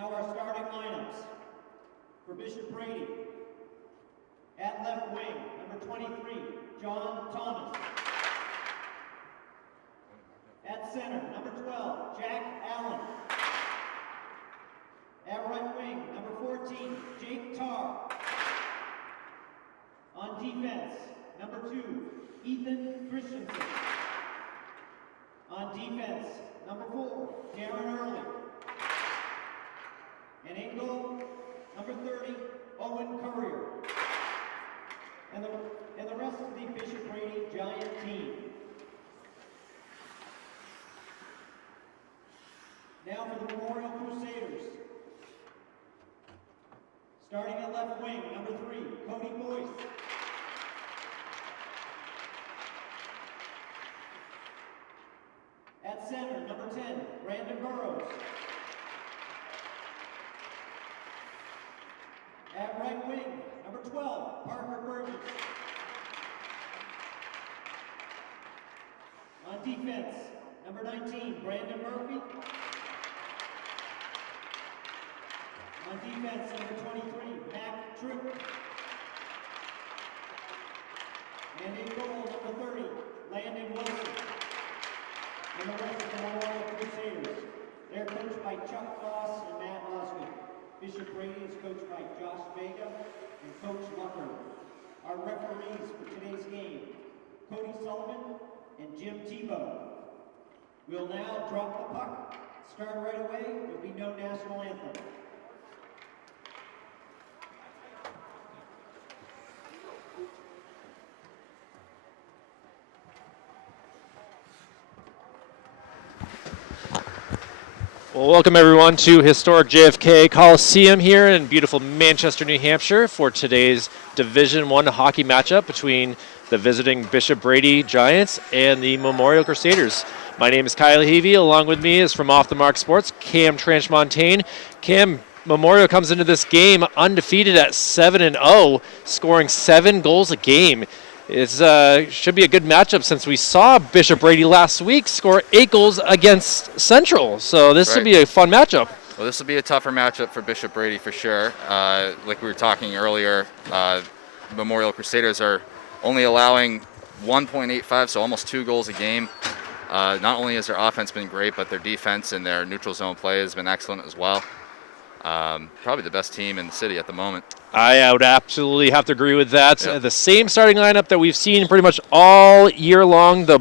Now our starting lineups for Bishop Brady. At left wing, number 23, John Thomas. At center, number 12, Jack Allen. At right wing, number 14, Jake Tarr. On defense, number 2, Ethan Christensen. On defense, number 4, Darren Early. And in goal, number 30, Owen Courier. And the rest of the Bishop Brady Giant team. Now for the Memorial Crusaders. Starting at left wing, number 3, Cody Boyce. At center, number 10, Brandon Burrows. At right wing, number 12, Parker Burgess. On defense, number 19, Brandon Murphy. On defense, number 23, Matt Tripp. And in goal, number 30, Landon Wilson. And the rest of the Memorial Crusaders. They're coached by Chuck Goss and Matt Osgood. Bishop Brady is coached by Josh Vega and Coach Lucker. Our referees for today's game, Cody Sullivan and Jim Tebow. We'll now drop the puck. Start right away. There'll be no national anthem. Well, welcome everyone to historic JFK Coliseum here in beautiful Manchester, New Hampshire for today's Division I hockey matchup between the visiting Bishop Brady Giants and the Memorial Crusaders. My name is Kyle Heavey. Along with me is from Off the Mark Sports, Cam Tranchmontaine. Cam, Memorial comes into this game undefeated at 7-0, scoring 7 goals a game. It should be a good matchup since we saw Bishop Brady last week score 8 goals against Central. So this should be a fun matchup. Well, this will be a tougher matchup for Bishop Brady for sure. Like we were talking earlier, Memorial Crusaders are only allowing 1.85, so almost 2 goals a game. Not only has their offense been great, but their defense and their neutral zone play has been excellent as well. Probably the best team in the city at the moment. I would absolutely have to agree with that. Yep. The same starting lineup that we've seen pretty much all year long. The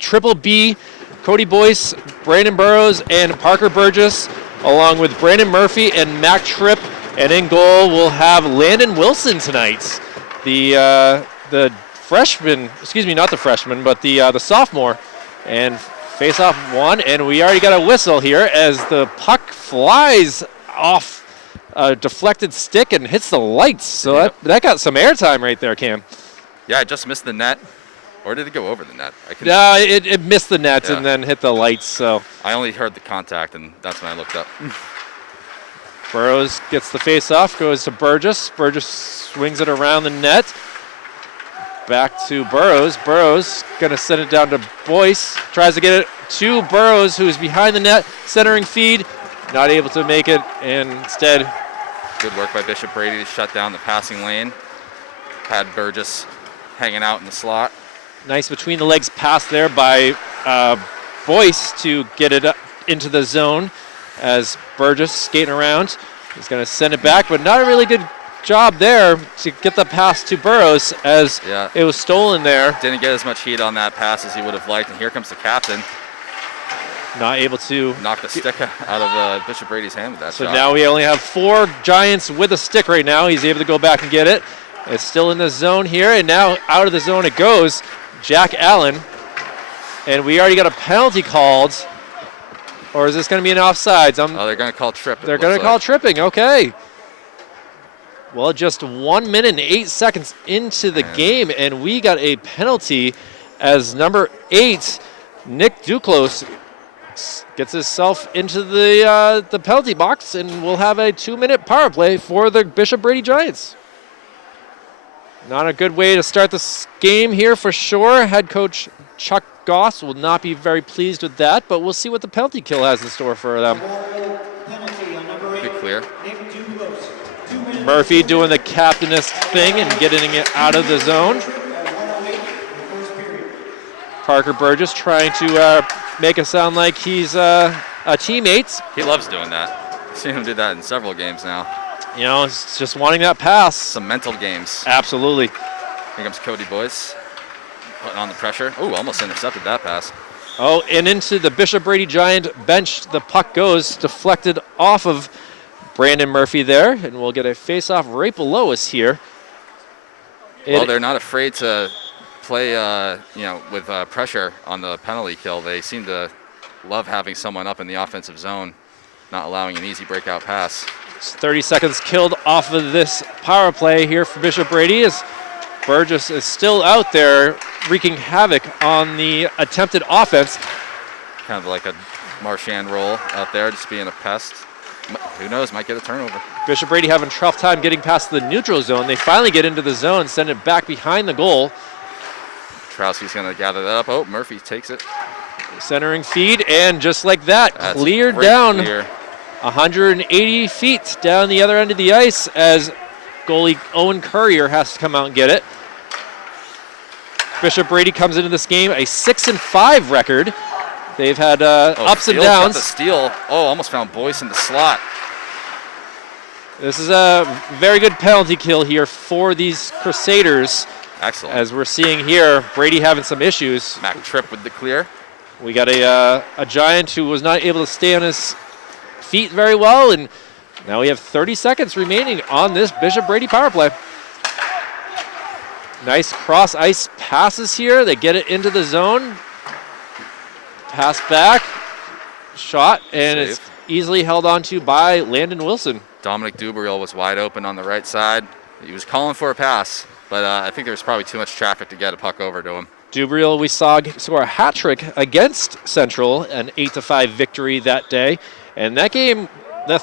Triple B, Cody Boyce, Brandon Burrows, and Parker Burgess, along with Brandon Murphy and Mac Tripp. And in goal, we'll have Landon Wilson tonight. The freshman, excuse me, not the freshman, but the sophomore. And face-off one, and we already got a whistle here as the puck flies off a deflected stick and hits the lights. So that got some airtime right there, Cam. Yeah, it just missed the net. Or did it go over the net? No, it missed the net and then hit the lights. So I only heard the contact, and that's when I looked up. Burrows gets the face-off, goes to Burgess. Burgess swings it around the net. Back to Burrows. Burrows going to send it down to Boyce. Tries to get it to Burrows, who's behind the net, centering feed. Not able to make it, and instead. Good work by Bishop Brady to shut down the passing lane. Had Burgess hanging out in the slot. Nice between the legs pass there by Boyce to get it up into the zone as Burgess skating around. He's going to send it back, but not a really good job there to get the pass to Burrows as it was stolen there. Didn't get as much heat on that pass as he would have liked, and here comes the captain. Not able to knock the stick out of Bishop Brady's hand with that shot. So now we only have 4 Giants with a stick right now. He's able to go back and get it. It's still in the zone here, and now out of the zone it goes. Jack Allen. And we already got a penalty called. Or is this going to be an offsides? They're going to call trip. They're going to call tripping. Okay. Well, just 1 minute and 8 seconds into the game, and we got a penalty as number 8, Nick Duclos, gets himself into the penalty box, and we'll have a 2-minute power play for the Bishop Brady Giants. Not a good way to start this game here for sure. Head coach Chuck Goss will not be very pleased with that, but we'll see what the penalty kill has in store for them. Good clear. Nick Duclos, 2 minutes. Murphy doing the captainist thing and getting it out of the zone. At 1:08 in the first period. Parker Burgess trying to make it sound like he's a teammate. He loves doing that. I've seen him do that in several games now. You know, it's just wanting that pass. Some mental games. Absolutely. Here comes Cody Boyce, putting on the pressure. Ooh, almost intercepted that pass. Oh, and into the Bishop Brady Giant bench, the puck goes, deflected off of Brandon Murphy there, and we'll get a face-off right below us here. Well, they're not afraid to play, with pressure on the penalty kill. They seem to love having someone up in the offensive zone, not allowing an easy breakout pass. It's 30 seconds killed off of this power play here for Bishop Brady as Burgess is still out there wreaking havoc on the attempted offense. Kind of like a Marchand roll out there, just being a pest. Who knows, might get a turnover. Bishop Brady having a tough time getting past the neutral zone. They finally get into the zone, send it back behind the goal. Trowski's going to gather that up. Oh, Murphy takes it. Centering feed, and just like that, That's cleared great down clear. 180 feet down the other end of the ice as goalie Owen Courier has to come out and get it. Bishop Brady comes into this game a 6-5 record. They've had ups and Fields got downs. the steal. Oh, almost found Boyce in the slot. This is a very good penalty kill here for these Crusaders. Excellent. As we're seeing here, Brady having some issues. Mac Tripp with the clear. We got a Giant who was not able to stay on his feet very well, and now we have 30 seconds remaining on this Bishop Brady power play. Nice cross ice passes here. They get it into the zone. Pass back, shot, and Save. it's easily held onto by Landon Wilson. Dominic Dubriel was wide open on the right side. He was calling for a pass, but I think there was probably too much traffic to get a puck over to him. Dubriel, we saw score a hat trick against Central, an 8-5 victory that day. And that game, the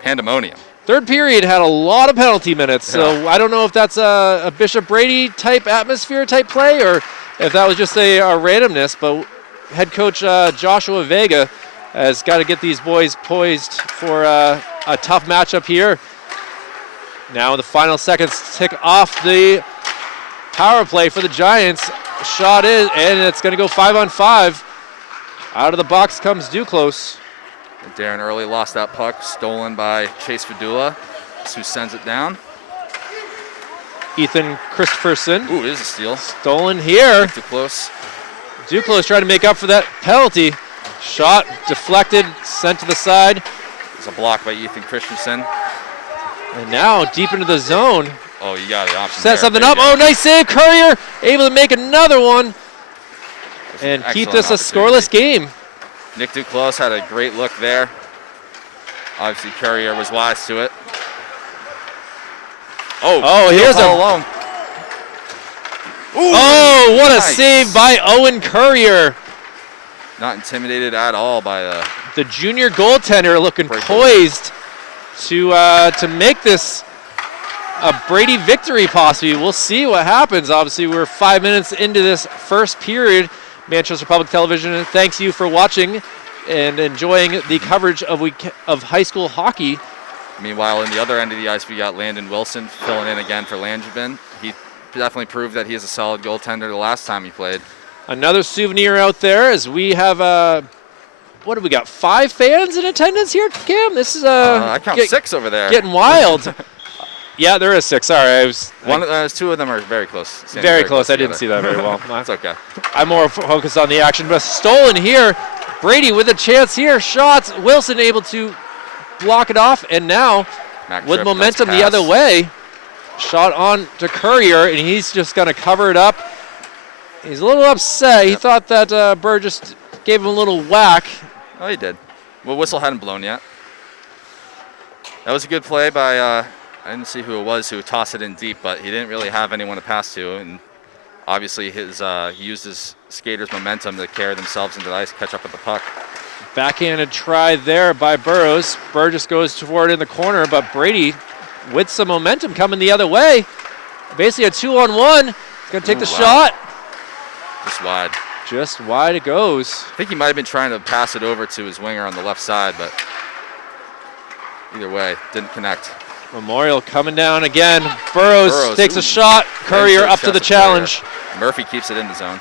Pandemonium. third period had a lot of penalty minutes. So I don't know if that's a Bishop Brady type atmosphere type play or if that was just a randomness. But head coach Joshua Vega has got to get these boys poised for a tough matchup here. Now the final seconds tick off the power play for the Giants. Shot in, and it's going to go 5-on-5. Out of the box comes Duclos. Darren Early lost that puck, stolen by Chase Fadula, who sends it down. Ethan Christopherson. Ooh, it is a steal. Stolen here. Too close. Duclos trying to make up for that penalty. Shot deflected, sent to the side. It's a block by Ethan Christensen. And now deep into the zone. Oh, you got the option Set there. something There up. you go. Oh, nice save. Courier able to make another one and keep Excellent this a scoreless game. Nick Duclos had a great look there. Obviously, Courier was wise to it. Oh, here's all a... alone. Ooh, Oh, what a nice. save by Owen Courier. Not intimidated at all by The junior goaltender looking Great poised to make this a Brady victory possibly. We'll see what happens. Obviously, we're 5 minutes into this first period. Manchester Public Television thanks you for watching and enjoying the coverage of high school hockey. Meanwhile, in the other end of the ice, we got Landon Wilson filling in again for Langevin. He definitely proved that he is a solid goaltender the last time he played. Another souvenir out there as we have what have we got? 5 fans in attendance here, Cam? This is I count 6 over there. Getting wild. Yeah, there is 6. Sorry, Two of them are very close. standing very close. I didn't together. see that very well. That's okay. I'm more focused on the action, but stolen here. Brady with a chance here. Shots. Wilson able to block it off, and now Mac with Tripp, momentum nice the other pass. way, shot on to Courier, and he's just going to cover it up. He's a little upset. He thought that Burgess gave him a little whack. Oh, he did. Well, whistle hadn't blown yet. That was a good play by, I didn't see who it was who tossed it in deep, but he didn't really have anyone to pass to. And obviously he used his skaters' momentum to carry themselves into the ice, catch up with the puck. Backhanded try there by Burrows. Burgess goes toward in the corner, but Brady with some momentum coming the other way. Basically a 2-on-1. He's going to take the shot. Just wide. Just wide it goes. I think he might have been trying to pass it over to his winger on the left side, but Either way, didn't connect. Memorial coming down again. Burrows takes ooh. a shot. Courier up to the challenge. Murphy keeps it in the zone.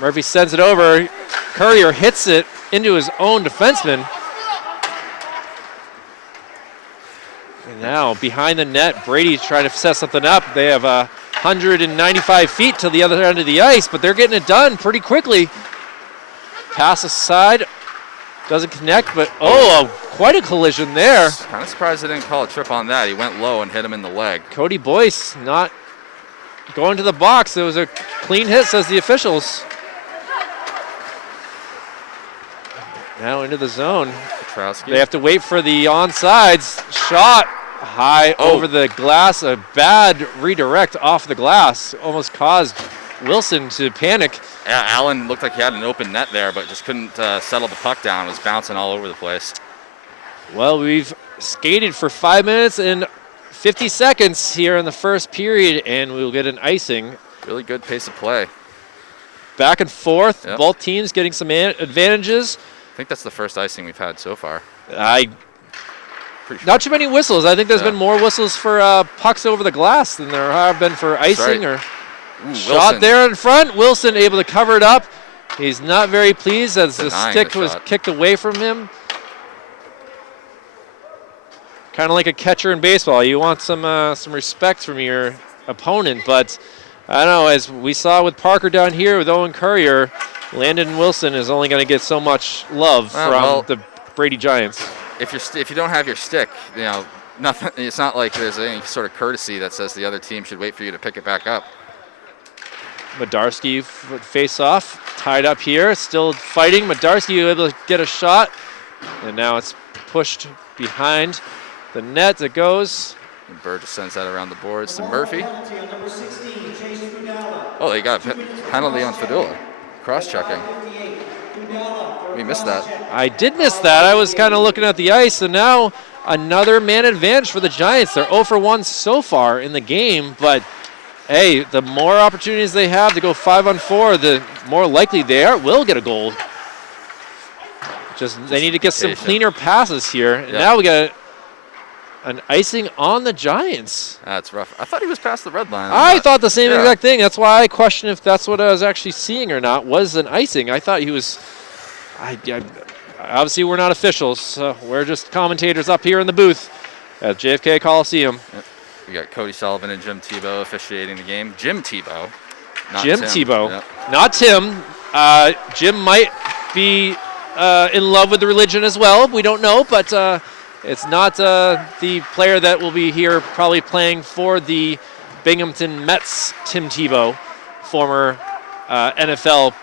Murphy sends it over. Courier hits it into his own defenseman. And now behind the net, Brady's trying to set something up. They have 195 feet to the other end of the ice, but they're getting it done pretty quickly. Pass aside. Doesn't connect, but quite a collision there. Kind of surprised they didn't call a trip on that. He went low and hit him in the leg. Cody Boyce not going to the box. It was a clean hit, says the officials. Now into the zone. Petrowski. They have to wait for the onside shot high over the glass. A bad redirect off the glass almost caused Wilson to panic. Allen looked like he had an open net there, but just couldn't settle the puck down. It was bouncing all over the place. Well, we've skated for 5 minutes and 50 seconds here in the first period, and we'll get an icing. Really good pace of play. Back and forth, Yep. both teams getting some advantages. I think that's the first icing we've had so far. Pretty sure. Not too many whistles. I think there's Yeah. been more whistles for pucks over the glass than there have been for icing right. or shot there in front. Wilson able to cover it up. He's not very pleased as the Denying stick the was shot. kicked away from him. Kind of like a catcher in baseball. You want some respect from your opponent, but I don't know, as we saw with Parker down here with Owen Courier, Landon Wilson is only going to get so much love from the Brady Giants. If you don't have your stick, nothing. It's not like there's any sort of courtesy that says the other team should wait for you to pick it back up. Medarski face off, tied up here, still fighting. Medarski able to get a shot, and now it's pushed behind the net. It goes. And Burgess sends that around the boards to Murphy. Penalty on number 16, Chase Fudala. Oh, they got a penalty on Fadula. Cross-checking. 58, Fudala for We missed that. I did miss that. I was kind of looking at the ice, and now another man advantage for the Giants. They're 0 for 1 so far in the game, but hey, the more opportunities they have to go 5-on-4, the more likely they will get a goal. Just they need to get some patient. cleaner passes here. And now we got an icing on the Giants. That's rough. I thought he was past the red line. I thought the same Yeah. exact thing. That's why I question if that's what I was actually seeing or not, was an icing. I thought he was. Obviously, we're not officials. So we're just commentators up here in the booth at JFK Coliseum. We got Cody Sullivan and Jim Tebow officiating the game. Jim Tebow. Not Jim Tim. Tebow, Yep. not Tim. Jim might be in love with the religion as well. We don't know, but it's not the player that will be here probably playing for the Binghamton Mets, Tim Tebow, former NFL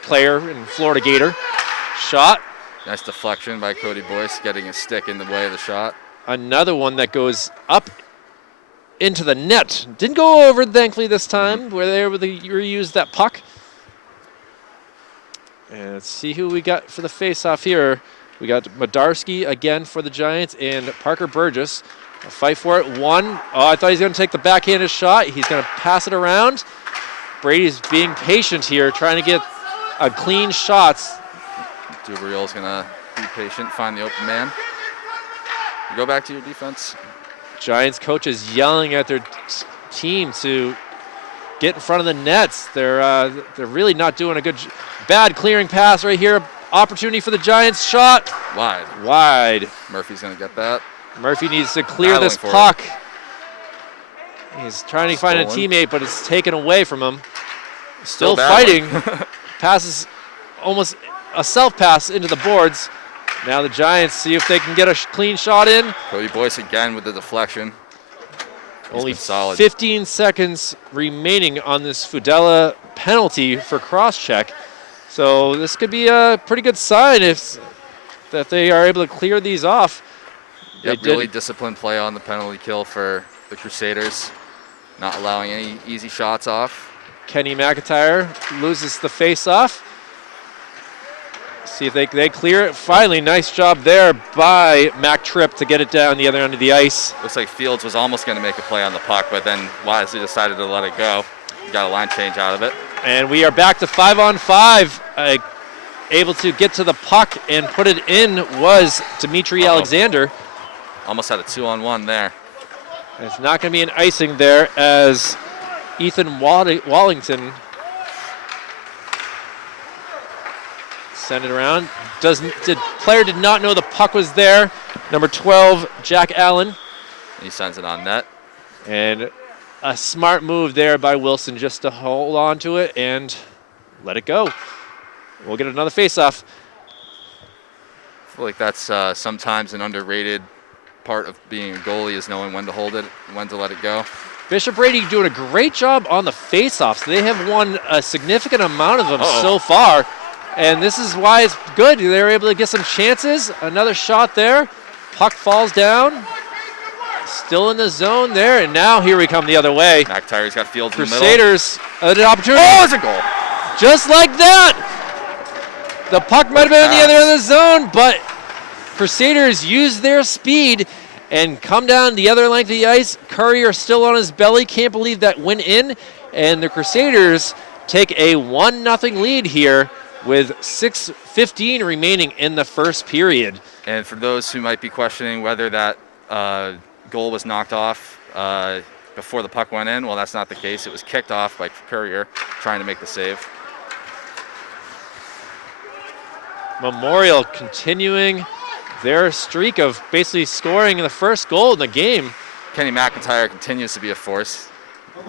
player and Florida Gator. Shot. Nice deflection by Cody Boyce, getting his stick in the way of the shot. Another one that goes up into the net. Didn't go over, thankfully, this time, where they were able to reuse that puck. And let's see who we got for the face-off here. We got Medarski again for the Giants and Parker Burgess. A fight for it. One. Oh, I thought he was going to take the backhanded shot. He's going to pass it around. Brady's being patient here, trying to get a clean shots. Dubriel's going to be patient, find the open man. You go back to your defense. Giants coaches yelling at their team to get in front of the nets. They're really not doing a good bad clearing pass right here. Opportunity for the Giants. Shot. Wide. Murphy's going to get that. Murphy needs to clear Battling this for puck. He's trying to find a Stolen. teammate, but it's taken away from him. Still battling. fighting. Passes almost a self-pass into the boards. Now the Giants see if they can get a clean shot in. Cody Boyce again with the deflection. He's Only been solid. 15 seconds remaining on this Fudala penalty for cross-check. So this could be a pretty good sign that they are able to clear these off. Yep, They really did. disciplined play on the penalty kill for the Crusaders. Not allowing any easy shots off. Kenny McIntyre loses the face-off. See if they clear it. Finally, nice job there by Mac Tripp to get it down the other end of the ice. Looks like Fields was almost going to make a play on the puck, but then wisely decided to let it go. Got a line change out of it. And we are back to 5-on-5. Able to get to the puck and put it in was Dimitri Alexander. almost had a 2-on-1 there. And it's not going to be an icing there as Ethan Wallington send it around. Player did not know the puck was there. Number 12, Jack Allen. He sends it on net. And a smart move there by Wilson just to hold on to it and let it go. We'll get another face-off. I feel like that's sometimes an underrated part of being a goalie is knowing when to hold it, when to let it go. Bishop Brady doing a great job on the face-offs. They have won a significant amount of them so far. And this is why it's good. They're able to get some chances. Another shot there. Puck falls down. Still in the zone there. And now here we come the other way. McIntyre's got Fields in the middle. Crusaders, an opportunity. Oh, it's a goal. Just like that. The puck might have been on the other end of the zone, but Crusaders use their speed and come down the other length of the ice. Courier still on his belly. Can't believe that went in. And the Crusaders take a 1-0 lead here with 6:15 remaining in the first period. And for those who might be questioning whether that goal was knocked off before the puck went in, well, that's not the case. It was kicked off by Courier trying to make the save. Memorial continuing their streak of basically scoring the first goal in the game. Kenny McIntyre continues to be a force,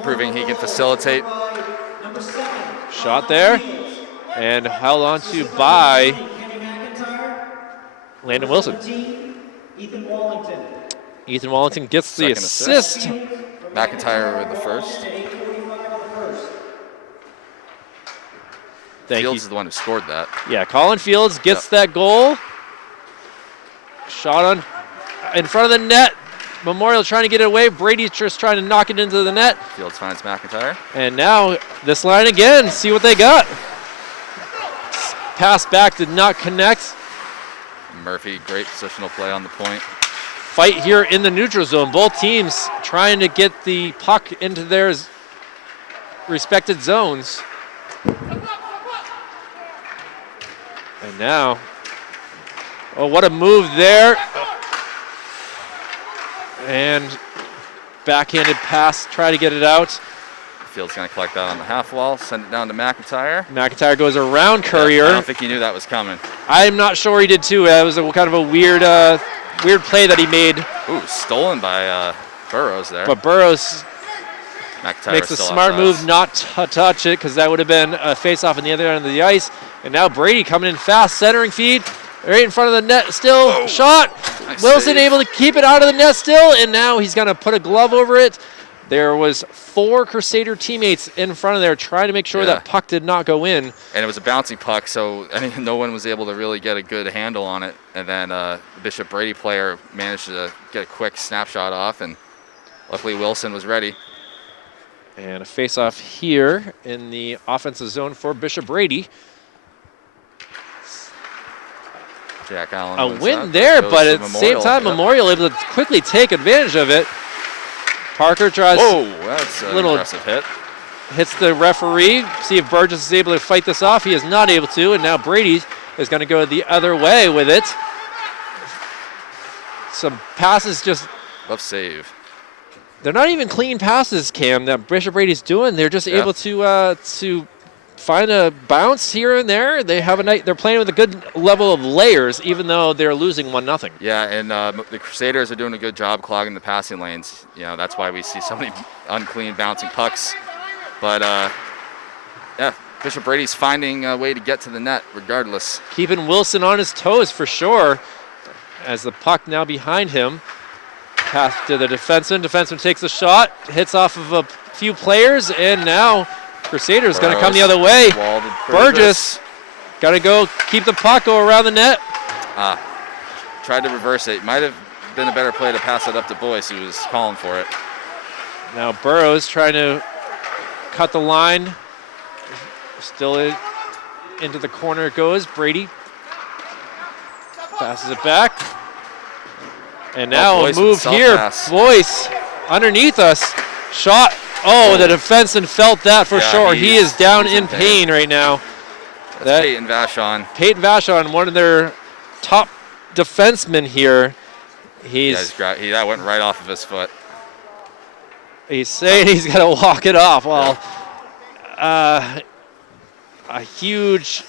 proving he can facilitate. Shot there and held on to by Landon Wilson. Ethan Wallington. Ethan Wallington gets the Second assist. McIntyre with the first. Thank Fields you. is the one who scored that. Yeah, Colin Fields gets that goal. Shot on in front of the net. Memorial trying to get it away. Brady's just trying to knock it into the net. Fields finds McIntyre. And now this line again. See what they got. Pass back did not connect. Murphy, great positional play on the point. Fight here in the neutral zone. Both teams trying to get the puck into their respected zones. And now, oh, what a move there. And backhanded pass, try to get it out. Fields going to collect that on the half wall, send it down to McIntyre. McIntyre goes around Courier. I don't think he knew that was coming. I'm not sure he did too. That was kind of a weird play that he made. Ooh, stolen by Burrows there. But Burrows McIntyre makes a still smart outside. move not to touch it because that would have been a face-off on the other end of the ice. And now Brady coming in fast, centering feed, right in front of the net still. Oh, shot. nice Wilson save. able to keep it out of the net still, and now he's going to put a glove over it. There was 4 Crusader teammates in front of there trying to make sure that puck did not go in. And it was a bouncy puck, so no one was able to really get a good handle on it. And then the Bishop Brady player managed to get a quick snapshot off, and luckily Wilson was ready. And a face-off here in the offensive zone for Bishop Brady. Jack Allen A wins win that. there, Goes but to at the same Memorial. time, Yep. Memorial able to quickly take advantage of it. Parker tries, Whoa, that's a little- impressive hit. hits the referee, see if Burgess is able to fight this off. He is not able to, and now Brady is going to go the other way with it. Some passes just, Love save. they're not even clean passes, Cam, that Bishop Brady's doing. They're just able to find a bounce here and there. They have a night. They're playing with a good level of layers, even though they're losing 1-0. Yeah, and the Crusaders are doing a good job clogging the passing lanes. You know, that's why we see so many unclean bouncing pucks. But yeah, Bishop Brady's finding a way to get to the net regardless. Keeping Wilson on his toes for sure. As the puck now behind him. Pass to the defenseman. Defenseman takes a shot, hits off of a few players, and now Crusaders going to come the other way. Walled Burgess got to go keep the puck, go around the net. tried to reverse it. Might have been a better play to pass it up to Boyce, who was calling for it. Now Burrows trying to cut the line. Still into the corner it goes. Brady passes it back. And now a Boyce with move the here. self-pass. Boyce underneath us. Shot. Oh, the defenseman felt that for Yeah, sure. He is down he's in pain right now. That's Peyton Vachon. Peyton Vachon, one of their top defensemen here. That went right off of his foot. He's saying he's going to walk it off. Well, a huge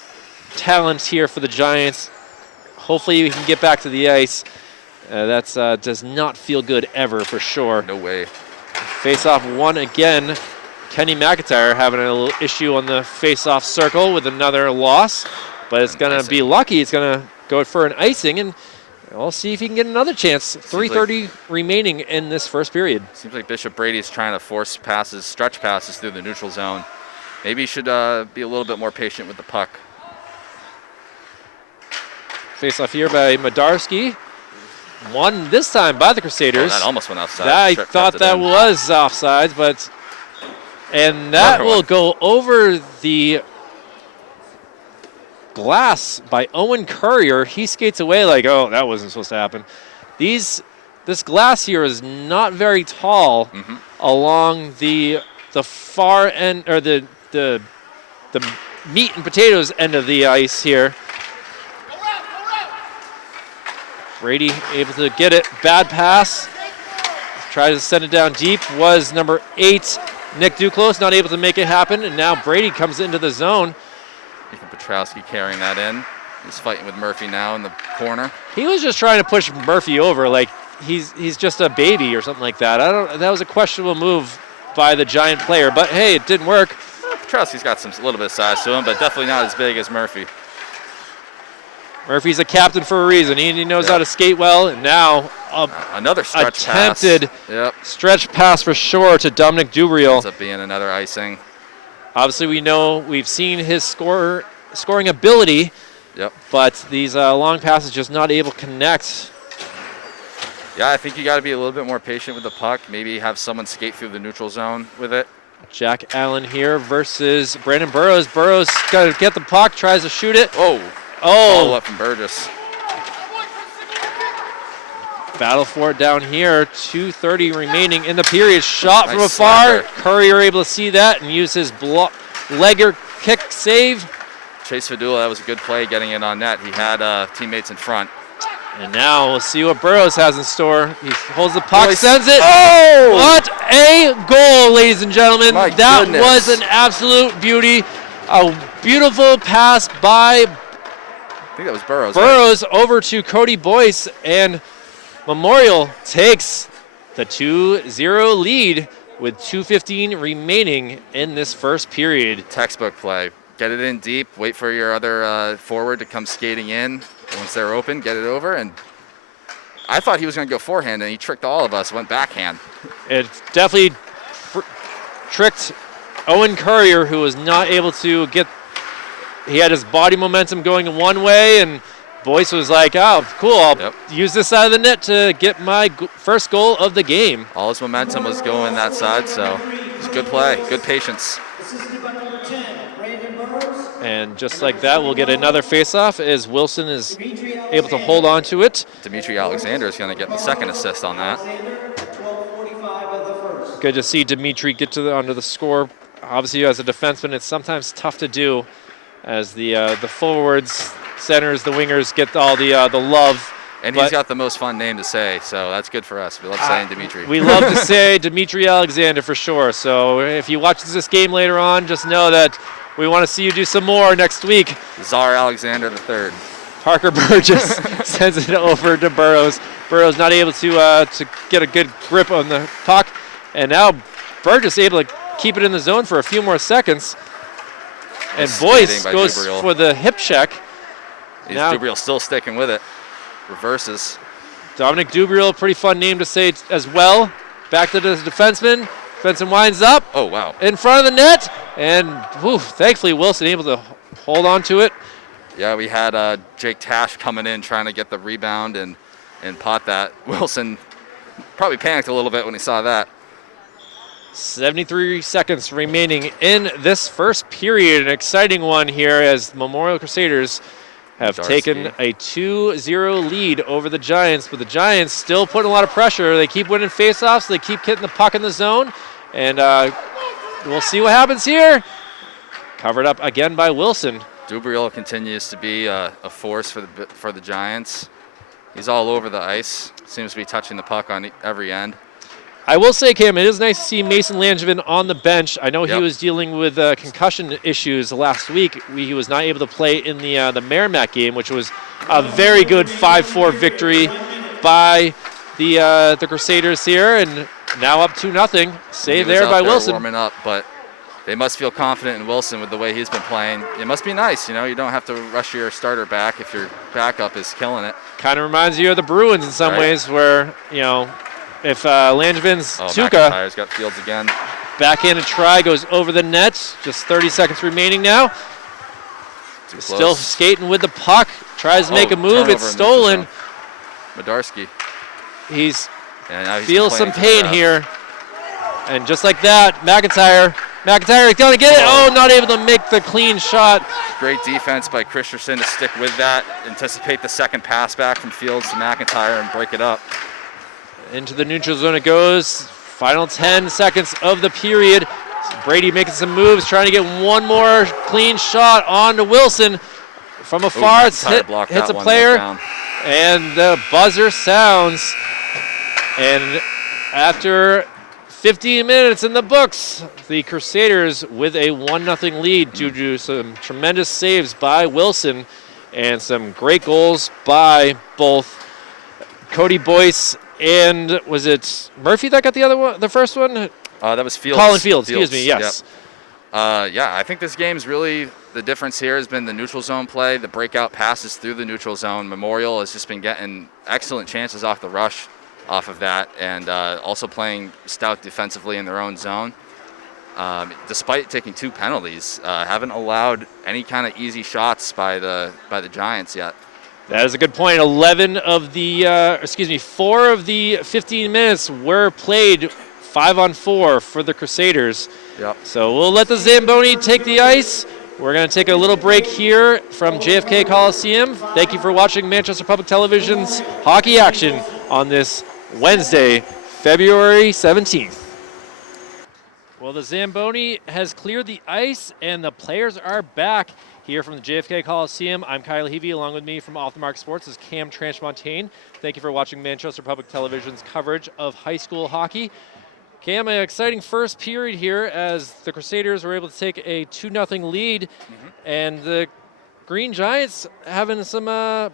talent here for the Giants. Hopefully we can get back to the ice. That does not feel good ever for sure. No way. Face-off one again. Kenny McIntyre having a little issue on the face-off circle with another loss. But it's going to be lucky. It's going to go for an icing, and we'll see if he can get another chance. 3:30 remaining in this first period. Seems like Bishop Brady is trying to force passes, stretch passes through the neutral zone. Maybe he should be a little bit more patient with the puck. Face-off here by Madarski. Won this time by the Crusaders. That almost went outside. I thought that was offsides, but... And that will go over the glass by Owen Courier. He skates away like, oh, that wasn't supposed to happen. This glass here is not very tall along the far end, or the meat and potatoes end of the ice here. Brady able to get it. Bad pass. Tries to send it down deep. Was number 8, Nick Duclos, not able to make it happen. And now Brady comes into the zone. Ethan Petrowski carrying that in. He's fighting with Murphy now in the corner. He was just trying to push Murphy over like he's just a baby or something like that. That was a questionable move by the Giant player, but hey, it didn't work. Petrowski's got a little bit of size to him, but definitely not as big as Murphy. Murphy's a captain for a reason. He knows how to skate well, and now another stretch attempted pass. Stretch pass for sure to Dominic Dubriel. Ends up being another icing. Obviously, we've seen his scoring ability, but these long passes just not able to connect. Yeah, I think you got to be a little bit more patient with the puck. Maybe have someone skate through the neutral zone with it. Jack Allen here versus Brandon Burrows. Burrows got to get the puck, tries to shoot it. Oh. Follow up from Burgess. Battle for it down here. 2:30 remaining in the period. Shot from afar. Slapper. Courier able to see that and use his legger kick save. Chase Fadula, that was a good play getting it on net. He had teammates in front. And now we'll see what Burrows has in store. He holds the puck, sends it. Oh! What a goal, ladies and gentlemen. My that goodness. was an absolute beauty. A beautiful pass by I think that was Burrows. Burrows over to Cody Boyce, and Memorial takes the 2-0 lead with 2:15 remaining in this first period. Textbook play. Get it in deep, wait for your other forward to come skating in. Once they're open, get it over. And I thought he was going to go forehand, and he tricked all of us, went backhand. It definitely tricked Owen Courier, who was not able to get. He had his body momentum going one way, and Boyce was like, oh, cool, I'll use this side of the net to get my first goal of the game. All his momentum was going that side, so it's good play, good patience. And just like that, we'll get another face-off as Wilson is able to hold on to it. Dimitri Alexander is going to get the second assist on that. Good to see Dimitri get onto the score. Obviously, as a defenseman, it's sometimes tough to do as the forwards, centers, the wingers get all the love. And he's got the most fun name to say, so that's good for us. We love saying Dimitri. We love to say Dimitri Alexander for sure. So if you watch this game later on, just know that we want to see you do some more next week. Czar Alexander III. Parker Burgess sends it over to Burrows. Burrows not able to get a good grip on the puck. And now Burgess able to keep it in the zone for a few more seconds. And Boyce goes Dubriel for the hip check. Dubriel still sticking with it. Reverses. Dominic Dubriel, pretty fun name to say as well. Back to the defenseman. Defenseman winds up. Oh, wow. In front of the net. And thankfully Wilson able to hold on to it. Yeah, we had Jake Tash coming in trying to get the rebound and pot that. Wilson probably panicked a little bit when he saw that. 73 seconds remaining in this first period. An exciting one here as Memorial Crusaders have taken a 2-0 lead over the Giants, but the Giants still putting a lot of pressure. They keep winning faceoffs. They keep getting the puck in the zone, and we'll see what happens here. Covered up again by Wilson. Dubriel continues to be a force for the Giants. He's all over the ice. seems to be touching the puck on every end. I will say, Cam, it is nice to see Mason Langevin on the bench. I know he Yep. was dealing with concussion issues last week. He was not able to play in the Merrimack game, which was a very good 5-4 victory by the Crusaders here, and now up 2-0. Save He was there out by Wilson. warming up, but they must feel confident in Wilson with the way he's been playing. It must be nice, you know. You don't have to rush your starter back if your backup is killing it. Kind of reminds you of the Bruins in some Right. ways, where, you know, if Langevin's Oh, Tuukka McIntyre's got Fields again. backhanded try goes over the net. Just 30 seconds remaining now. Too Still close. skating with the puck. Tries to make a move. Turnover It's in the stolen. zone. Medarski. He's Yeah, now he's feels some complaining pain to the here. And just like that, McIntyre is going to get it. Oh, not able to make the clean shot. ref. Great defense by Christensen to stick with that, anticipate the second pass back from Fields to McIntyre and break it up. Into the neutral zone it goes. Final 10 seconds of the period. Brady making some moves, trying to get one more clean shot on to Wilson. From afar, it's McIntyre blocked hits that a one, player, down. and the buzzer sounds. And after 15 minutes in the books, the Crusaders with a 1-0 lead due to some tremendous saves by Wilson and some great goals by both Cody Boyce and was it Murphy that got the other one, the first one? That was Fields. Colin Fields, excuse me, Yep. yes. Yeah, I think this game's really, the difference here has been the neutral zone play, the breakout passes through the neutral zone. Memorial has just been getting excellent chances off the rush off of that, and also playing stout defensively in their own zone. Despite taking 2 penalties, haven't allowed any kind of easy shots by the Giants yet. That is a good point. 4 of the 15 minutes were played 5-on-4 for the Crusaders. Yep. So we'll let the Zamboni take the ice. We're going to take a little break here from JFK Coliseum. Thank you for watching Manchester Public Television's hockey action on this Wednesday, February 17th. Well, the Zamboni has cleared the ice, and the players are back here from the JFK Coliseum. I'm Kyle Levy. Along with me from Off the Mark Sports is Cam Tranchmontaine. Thank you for watching Manchester Public Television's coverage of high school hockey. Cam, an exciting first period here as the Crusaders were able to take a 2-0 lead, and the Green Giants having some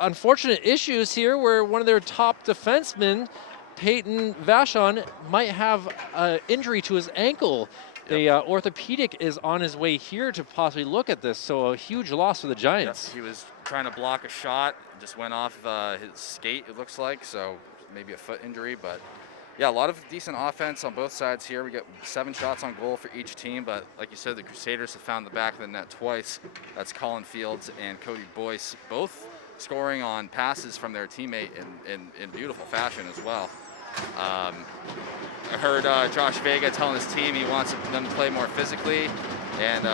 unfortunate issues here where one of their top defensemen, Peyton Vachon, might have an injury to his ankle. The orthopedic is on his way here to possibly look at this, so a huge loss for the Giants. Yes, he was trying to block a shot, just went off his skate, it looks like, so maybe a foot injury. But yeah, a lot of decent offense on both sides here. We got 7 shots on goal for each team, but like you said, the Crusaders have found the back of the net twice. That's Colin Fields and Cody Boyce, both scoring on passes from their teammate in beautiful fashion as well. I heard Josh Vega telling his team he wants them to play more physically and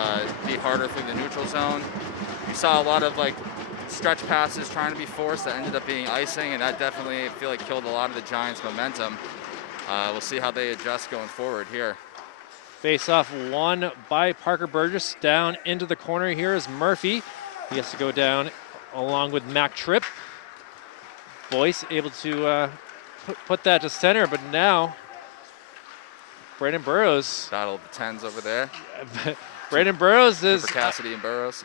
be harder through the neutral zone. You saw a lot of stretch passes trying to be forced that ended up being icing, and that definitely, I feel like, killed a lot of the Giants' momentum. We'll see how they adjust going forward here. Face-off won by Parker Burgess. Down into the corner here is Murphy. He has to go down along with Mac Tripp. Boyce able to put that to center, but now Brandon Burrows. Battle of the Tens over there. Brandon Burrows is. Cooper Cassidy and Burrows.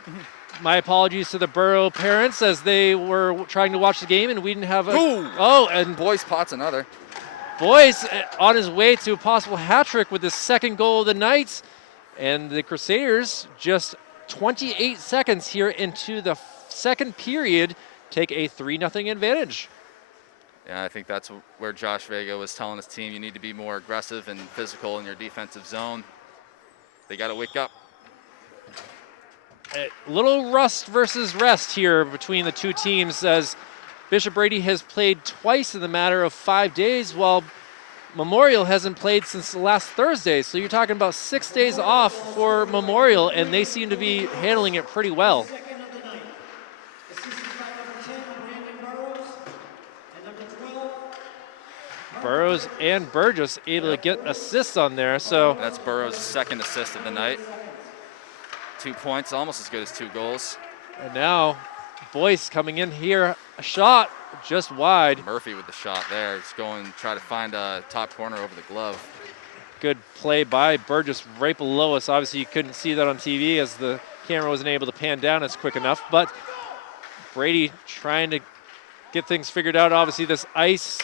My apologies to the Burrow parents as they were trying to watch the game and we didn't have a. Ooh. Oh, and Boyce pots another. Boyce on his way to a possible hat trick with his second goal of the night. And the Crusaders, just 28 seconds here into the second period, take a 3-0 advantage. Yeah, I think that's where Josh Vega was telling his team you need to be more aggressive and physical in your defensive zone. They got to wake up. A little rust versus rest here between the two teams as Bishop Brady has played twice in the matter of 5 days, while Memorial hasn't played since last Thursday. So you're talking about 6 days off for Memorial, and they seem to be handling it pretty well. Second of the night. Assisted by number 10, Brandon Burrows, and number 12, Burrows and Burgess able to get assists on there. So That's Burrows' second assist of the night. 2 points, almost as good as 2 goals. and now Boyce coming in here A shot just wide. Murphy with the shot there. He's going try to find a top corner over the glove. Good play by Burgess right below us. Obviously, you couldn't see that on TV as the camera wasn't able to pan down as quick enough. But Brady trying to get things figured out. Obviously, this ice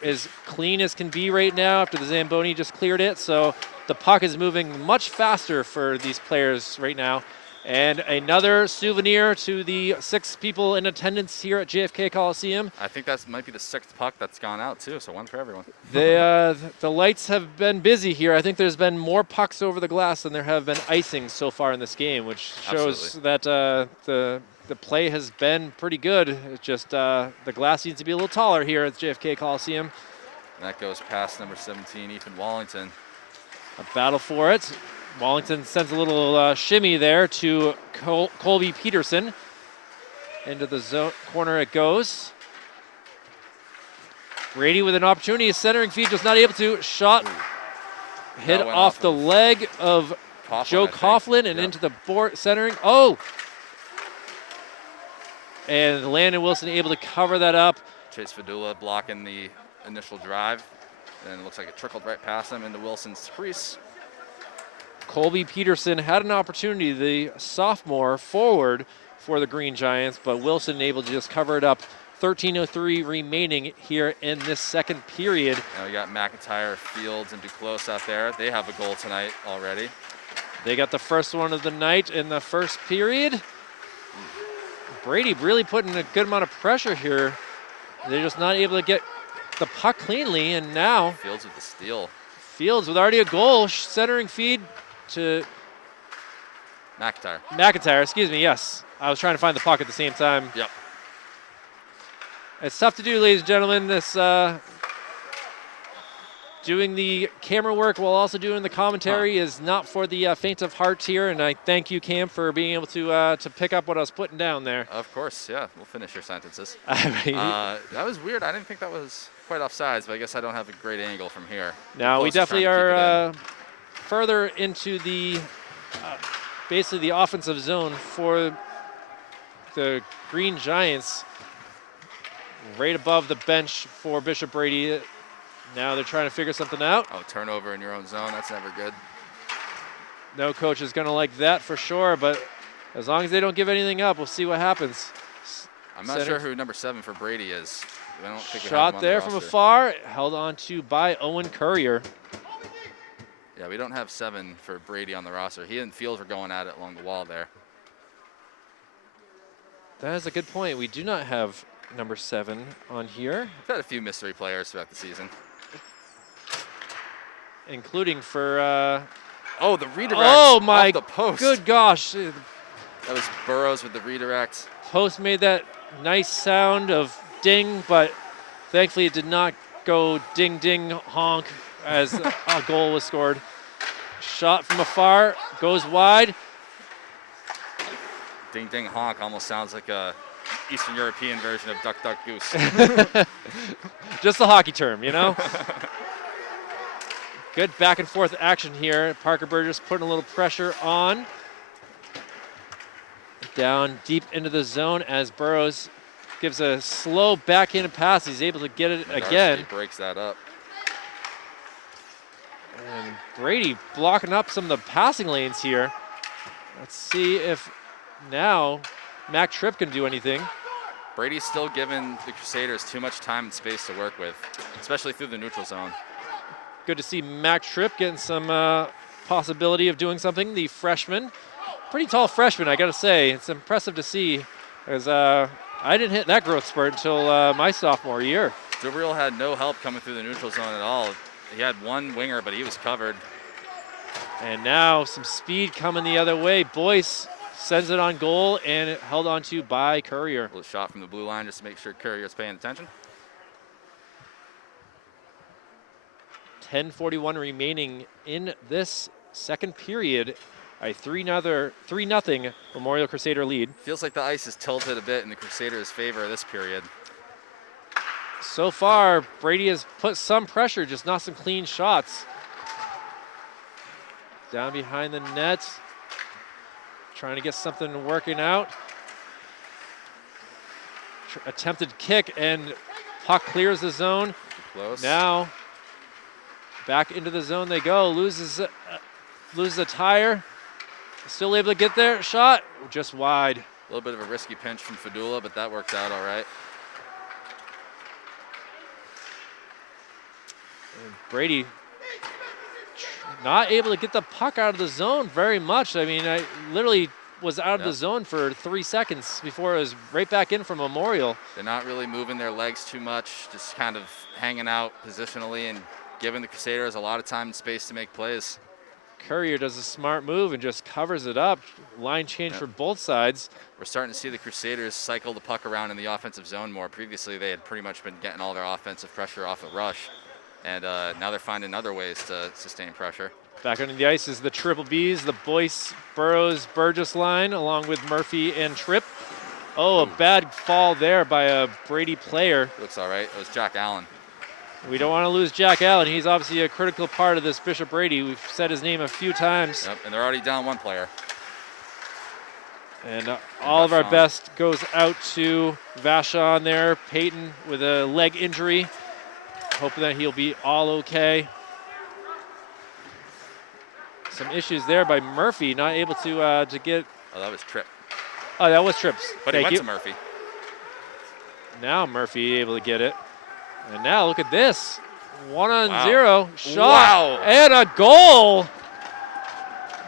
is clean as can be right now after the Zamboni just cleared it. So the puck is moving much faster for these players right now. And another souvenir to the 6 people in attendance here at JFK Coliseum. I think that might be the 6th puck that's gone out too, so one for everyone. The lights have been busy here. I think there's been more pucks over the glass than there have been icings so far in this game, which shows that the play has been pretty good. It's just the glass needs to be a little taller here at JFK Coliseum. And that goes past number 17, Ethan Wallington. A battle for it. Wallington sends a little shimmy there to Colby Peterson. Into the zone corner it goes. Brady with an opportunity, a centering feed, just not able to. Shot hit off the leg of Joe Coughlin and into the board centering. Oh! And Landon Wilson able to cover that up. Chase Fadula blocking the initial drive. And it looks like it trickled right past him into Wilson's crease. Colby Peterson had an opportunity, the sophomore forward for the Green Giants, but Wilson able to just cover it up. 13:03 remaining here in this second period. Now we got McIntyre, Fields, and Duclos out there. They have a goal tonight already. They got the first one of the night in the first period. Brady really putting a good amount of pressure here. They're just not able to get the puck cleanly, and now Fields with the steal. Fields with already a goal, centering feed to McIntyre, excuse me, yes. I was trying to find the puck at the same time. Yep. It's tough to do, ladies and gentlemen. This doing the camera work while also doing the commentary is not for the faint of heart here, and I thank you, Cam, for being able to pick up what I was putting down there. Of course, yeah. We'll finish your sentences. That was weird. I didn't think that was quite offsides, but I guess I don't have a great angle from here. Now we definitely are further into the basically the offensive zone for the Green Giants, right above the bench for Bishop Brady. Now they're trying to figure something out. Oh, turnover in your own zone, that's never good. No coach is going to like that for sure, but as long as they don't give anything up, we'll see what happens. I'm not sure who number 7 for Brady is. I don't think Shot there from afar, held on to by Owen Courier. Yeah, we don't have 7 for Brady on the roster. He and Fields were going at it along the wall there. That is a good point. We do not have number 7 on here. We've had a few mystery players throughout the season. Including for... oh, the redirect oh my off the post. Good gosh. That was Burrows with the redirect. Post made that nice sound of ding, but thankfully it did not go ding, ding, honk as a goal was scored. Shot from afar, goes wide. Ding, ding, honk almost sounds like a Eastern European version of duck, duck, goose. Just the hockey term, you know? Good back and forth action here. Parker Burgess putting a little pressure on. Down deep into the zone as Burrows gives a slow backhanded pass. He's able to get it again. Breaks that up. And Brady blocking up some of the passing lanes here. Let's see if now Mac Tripp can do anything. Brady's still giving the Crusaders too much time and space to work with, especially through the neutral zone. Good to see Mac Tripp getting some possibility of doing something. The freshman, pretty tall freshman, I gotta say. It's impressive to see, as I didn't hit that growth spurt until my sophomore year. Gabriel had no help coming through the neutral zone at all. He had one winger, but he was covered. And now some speed coming the other way. Boyce sends it on goal and it held on to by Courier. A little shot from the blue line just to make sure Courier's paying attention. 10:41 remaining in this second period. A 3-0 Memorial Crusader lead. Feels like the ice is tilted a bit in the Crusaders' favor this period. So far, Brady has put some pressure, just not some clean shots. Down behind the net, trying to get something working out. attempted kick, and puck clears the zone. Close. Now back into the zone they go. Loses a tire. Still able to get there. Shot just wide. A little bit of a risky pinch from Fadula, but that worked out all right. And Brady not able to get the puck out of the zone very much. I mean, I literally was out of the zone for 3 seconds before it was right back in from Memorial. They're not really moving their legs too much, just kind of hanging out positionally and giving the Crusaders a lot of time and space to make plays. Courier does a smart move and just covers it up. Line change for both sides. We're starting to see the Crusaders cycle the puck around in the offensive zone more. Previously, they had pretty much been getting all their offensive pressure off of rush. And now they're finding other ways to sustain pressure. Back under the ice is the Triple Bs, the Boyce, Burrows, Burgess line, along with Murphy and Tripp. Oh, a bad fall there by a Brady player. Looks all right. It was Jack Allen. We don't want to lose Jack Allen. He's obviously a critical part of this Bishop Brady. We've said his name a few times. Yep, and they're already down one player. And all of our best goes out to Vashon there. Peyton with a leg injury. Hoping that he'll be all okay. Some issues there by Murphy, not able to get. Oh, that was Tripp. Oh, that was Tripp's. But he went to Murphy. Now Murphy able to get it. And now look at this. 1-on-0 shot. Wow. And a goal.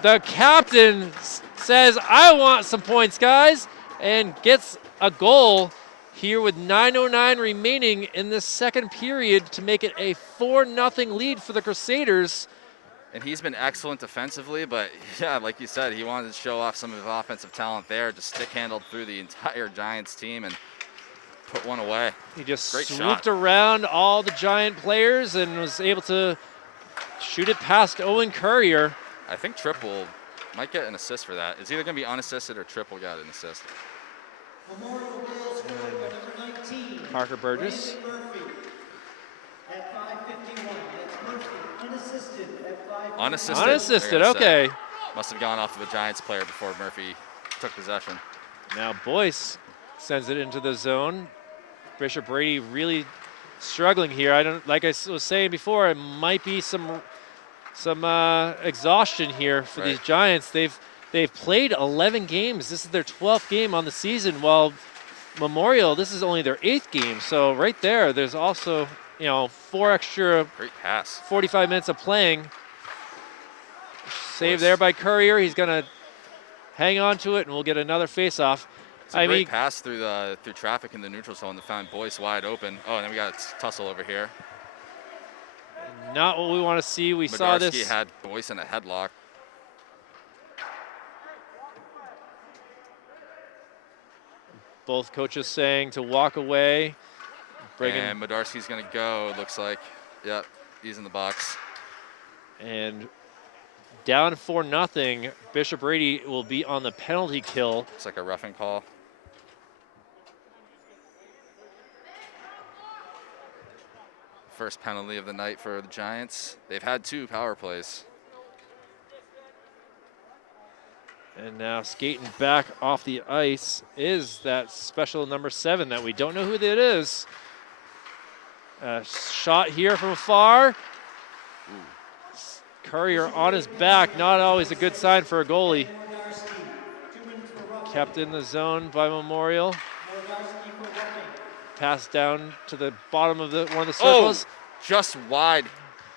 The captain says, I want some points, guys, and gets a goal here with 9:09 remaining in the second period to make it a 4-0 lead for the Crusaders. And he's been excellent defensively, but yeah, like you said, he wanted to show off some of his offensive talent there, just stick-handled through the entire Giants team and put one away. He just Great swooped shot. around all the Giant players and was able to shoot it past Owen Courier. I think Tripp might get an assist for that. It's either going to be unassisted or Tripp will get an assist. Memorial goal scored by number 19. Parker Burgess. Brandon Murphy at 5:51. That's Murphy unassisted at 5:51. Unassisted. Unassisted, They're gonna say. okay. Must have gone off of a Giants player before Murphy took possession. Now Boyce sends it into the zone. Bishop Brady really struggling here. I don't, like I was saying before, it might be some exhaustion here for these Giants. They've played 11 games. This is their 12th game on the season, while Memorial, this is only their 8th game. So right there's also, 4 extra Great pass. 45 minutes of playing. Save Boyce. there by Courier. He's gonna hang on to it, and we'll get another face-off. It's a great pass through traffic in the neutral zone to find Boyce wide open. Oh, and then we got tussle over here. Not what we want to see. We saw this. Medarski had Boyce in a headlock. Both coaches saying to walk away. And Medarski's going to go, it looks like. Yep, he's in the box. And down 4-0. Bishop Brady will be on the penalty kill. It's like a roughing call. First penalty of the night for the Giants. They've had 2 power plays. And now skating back off the ice is that special number 7 that we don't know who that is. A shot here from afar. Courier on his back, not always a good sign for a goalie. Kept in the zone by Memorial. Passed down to the bottom of one of the circles. Oh, just wide.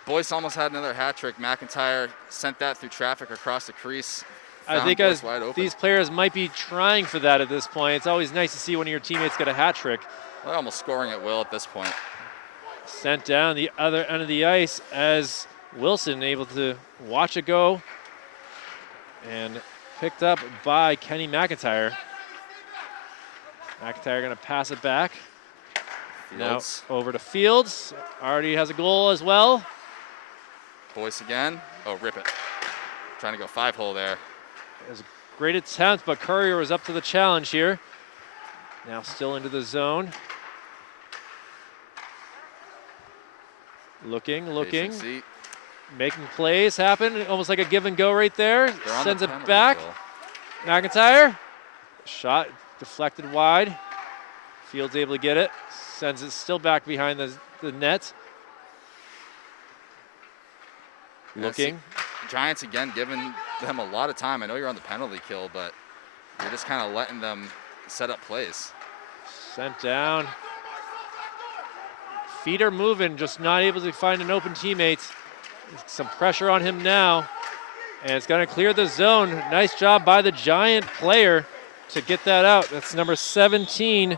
Boyce almost had another hat trick. McIntyre sent that through traffic across the crease. I think Boyce wide open. these players might be trying for that at this point. It's always nice to see one of your teammates get a hat trick. They're almost scoring at will at this point. Sent down the other end of the ice as Wilson able to watch it go. And picked up by Kenny McIntyre. McIntyre going to pass it back. Fields. Now over to Fields. Already has a goal as well. Boyce again. Oh, rip it. Trying to go 5-hole there. It was a great attempt, but Courier was up to the challenge here. Now still into the zone. Looking, Patient seat. making plays happen. Almost like a give and go right there. They're on Sends the it penalty back. kill. McIntyre. Shot deflected wide. Fields able to get it. Sends it still back behind the net. Yeah, Looking. Giants again giving them a lot of time. I know you're on the penalty kill, but you're just kind of letting them set up plays. Sent down. Feet are moving, just not able to find an open teammate. Some pressure on him now. And it's going to clear the zone. Nice job by the Giant player to get that out. That's number 17,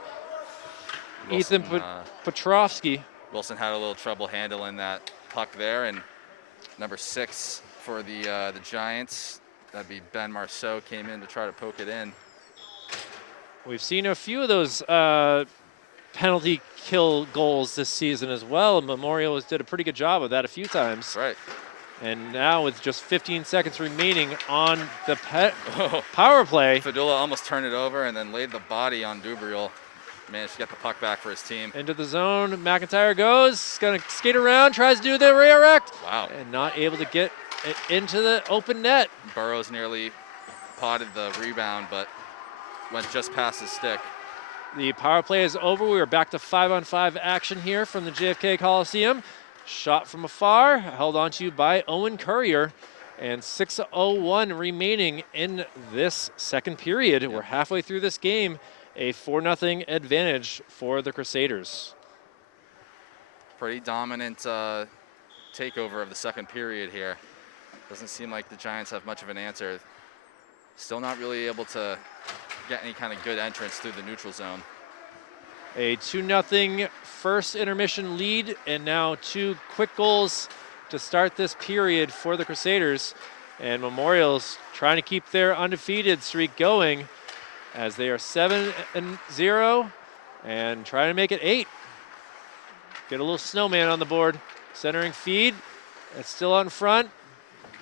Wilson, Ethan Petrovsky. Wilson had a little trouble handling that puck there, and number 6 for the Giants, that'd be Ben Marceau, came in to try to poke it in. We've seen a few of those penalty kill goals this season as well. Memorial did a pretty good job of that a few times. Right. And now with just 15 seconds remaining on the power play. Fadula almost turned it over and then laid the body on Dubriel. Managed to get the puck back for his team. Into the zone, McIntyre goes, gonna skate around, tries to do the redirect. Wow. And not able to get it into the open net. Burrows nearly potted the rebound, but went just past his stick. The power play is over. We are back to 5-on-5 action here from the JFK Coliseum. Shot from afar, held onto by Owen Courier. And 6:01 remaining in this second period. We're halfway through this game. A 4-0 advantage for the Crusaders. Pretty dominant takeover of the second period here. Doesn't seem like the Giants have much of an answer. Still not really able to get any kind of good entrance through the neutral zone. A 2-0 first intermission lead, and now 2 quick goals to start this period for the Crusaders. And Memorial's trying to keep their undefeated streak going as they are 7-0 and trying to make it 8. Get a little snowman on the board. Centering feed. It's still on front.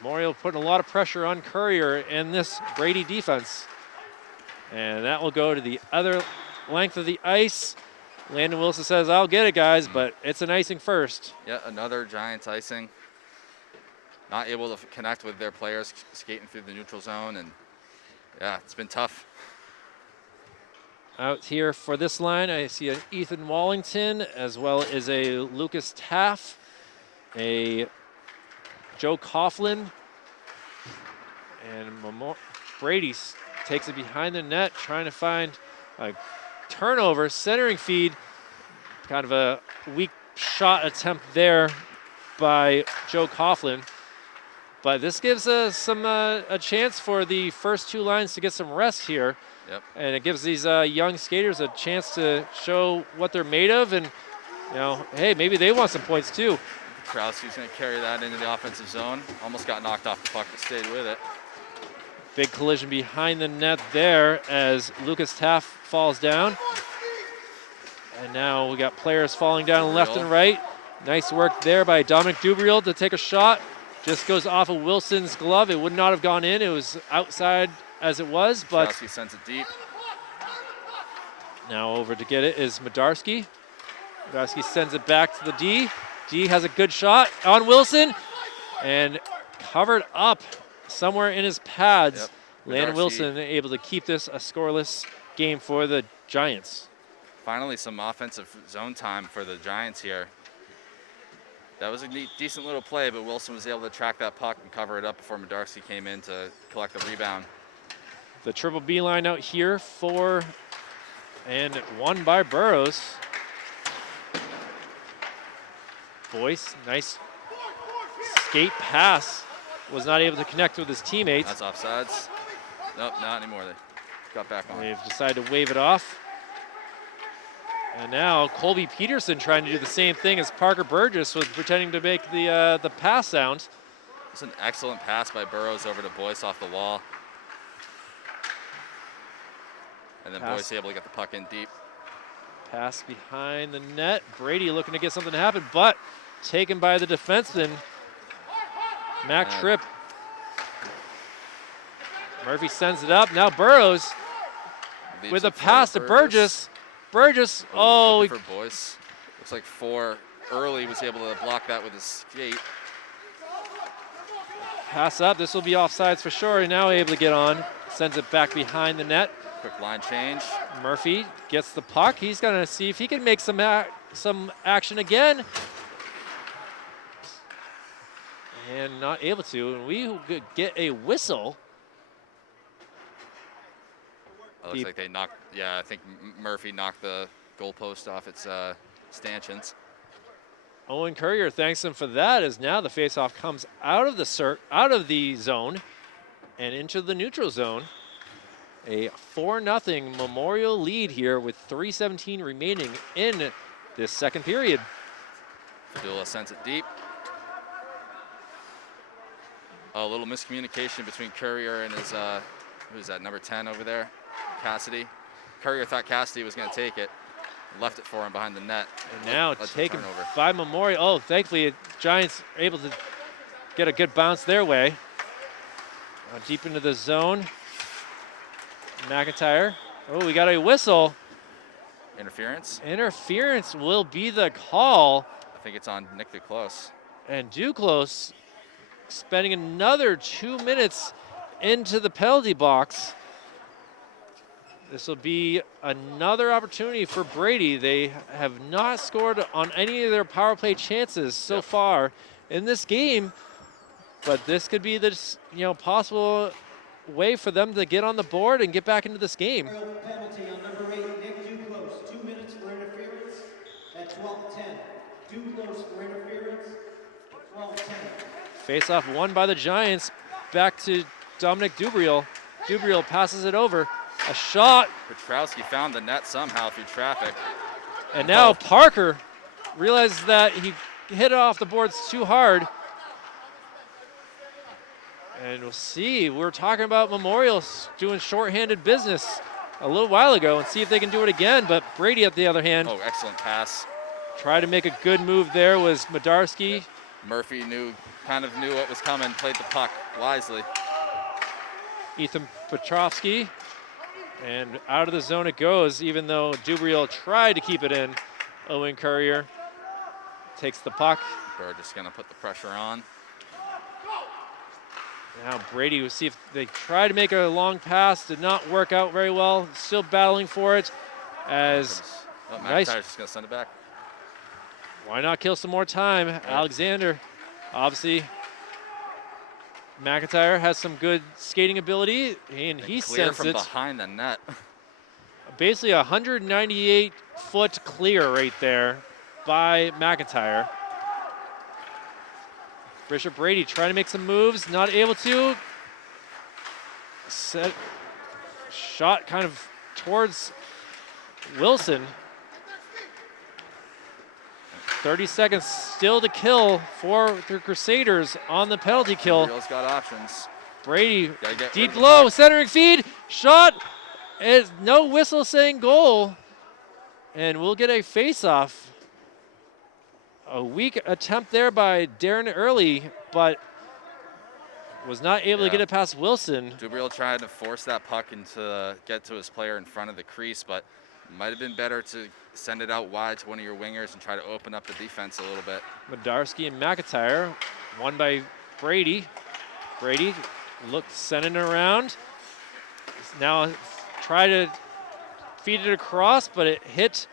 Memorial putting a lot of pressure on Courier in this Brady defense. And that will go to the other length of the ice. Landon Wilson says, I'll get it, guys, but it's an icing first. Yeah, another Giants icing. Not able to connect with their players skating through the neutral zone, and yeah, it's been tough. Out here for this line, I see an Ethan Wallington, as well as a Lucas Taff, a Joe Coughlin, and Brady takes it behind the net, trying to find a turnover, centering feed. Kind of a weak shot attempt there by Joe Coughlin. But this gives us a chance for the first 2 lines to get some rest here. Yep. And it gives these young skaters a chance to show what they're made of, and hey, maybe they want some points too. Krauski's going to carry that into the offensive zone. Almost got knocked off the puck, but stayed with it. Big collision behind the net there as Lucas Taff falls down. And now we got players falling down left and right. Nice work there by Dominic Dubriel to take a shot. Just goes off of Wilson's glove. It would not have gone in. It was outside as it was, but Krauski sends it deep. now over to get it is Medarski. Medarski sends it back to the D. D has a good shot on Wilson and covered up somewhere in his pads. Yep. Landon Medarski. Wilson able to keep this a scoreless game for the Giants. Finally, some offensive zone time for the Giants here. That was a decent little play, but Wilson was able to track that puck and cover it up before Medarski came in to collect the rebound. The triple B line out here for and won by Burrows. Boyce, nice skate pass. Was not able to connect with his teammates. That's offsides. Nope, not anymore. They got back on. They've decided to wave it off. And now Colby Peterson trying to do the same thing as Parker Burgess was pretending to make the pass sound. It's an excellent pass by Burrows over to Boyce off the wall. And then Boyce able to get the puck in deep. Pass behind the net. Brady looking to get something to happen, but taken by the defenseman, Mac Tripp. Murphy sends it up. Now Burrows with a pass to Burgess. Burgess, oh. For Boyce. Looks like 4 early was able to block that with his skate. Pass up. This will be offsides for sure. And now able to get on. Sends it back behind the net. Quick line change. Murphy gets the puck. He's going to see if he can make some action again. And not able to. And we could get a whistle. It looks like they knocked, yeah, I think Murphy knocked the goalpost off its stanchions. Owen Courier thanks him for that, as now the faceoff comes out of the zone and into the neutral zone. A 4-0 Memorial lead here with 3:17 remaining in this second period. Fadula sends it deep. A little miscommunication between Courier and his, who's that, number 10 over there? Cassidy. Courier thought Cassidy was going to take it. Left it for him behind the net. And now taken by Memorial. Oh, thankfully, Giants are able to get a good bounce their way. Deep into the zone. McIntyre. Oh, we got a whistle. Interference. Interference will be the call. I think it's on Nick Duclos. And Duclos spending another 2 minutes into the penalty box. This will be another opportunity for Brady. They have not scored on any of their power play chances so far in this game, but this could be the possible way for them to get on the board and get back into this game. Penalty on number 8, Nick Duclos. 2 minutes for interference at 12:10. Duclos for interference at 12:10. Face-off won by the Giants. Back to Dominic Dubriel. Dubriel passes it over. A shot. Petrowski found the net somehow through traffic. And now Parker realizes that he hit it off the boards too hard. And we'll see. We were talking about Memorial doing shorthanded business a little while ago and see if they can do it again. But Brady, on the other hand, excellent pass. Tried to make a good move there was Modarski. Murphy kind of knew what was coming, played the puck wisely. Ethan Petrovsky. And out of the zone it goes, even though Dubriel tried to keep it in. Owen Courier takes the puck. Bird just going to put the pressure on. Now Brady will see if they try to make a long pass. Did not work out very well. Still battling for it. As McIntyre's just going to send it back. Why not kill some more time? Right. Alexander, obviously. McIntyre has some good skating ability, and he sends from it behind the net. Basically a 198-foot clear right there by McIntyre. Bishop Brady trying to make some moves, not able to. Set shot kind of towards Wilson. 30 seconds still to kill for the Crusaders on the penalty kill. Reel's got options. Brady, deep low, centering feed, shot, is no whistle saying goal. And we'll get a face-off. A weak attempt there by Darren Early, but was not able to get it past Wilson. Dubriel tried to force that puck into get to his player in front of the crease, but might have been better to send it out wide to one of your wingers and try to open up the defense a little bit. Modarski and McIntyre, won by Brady. Brady sending it around. Now try to feed it across, but it hit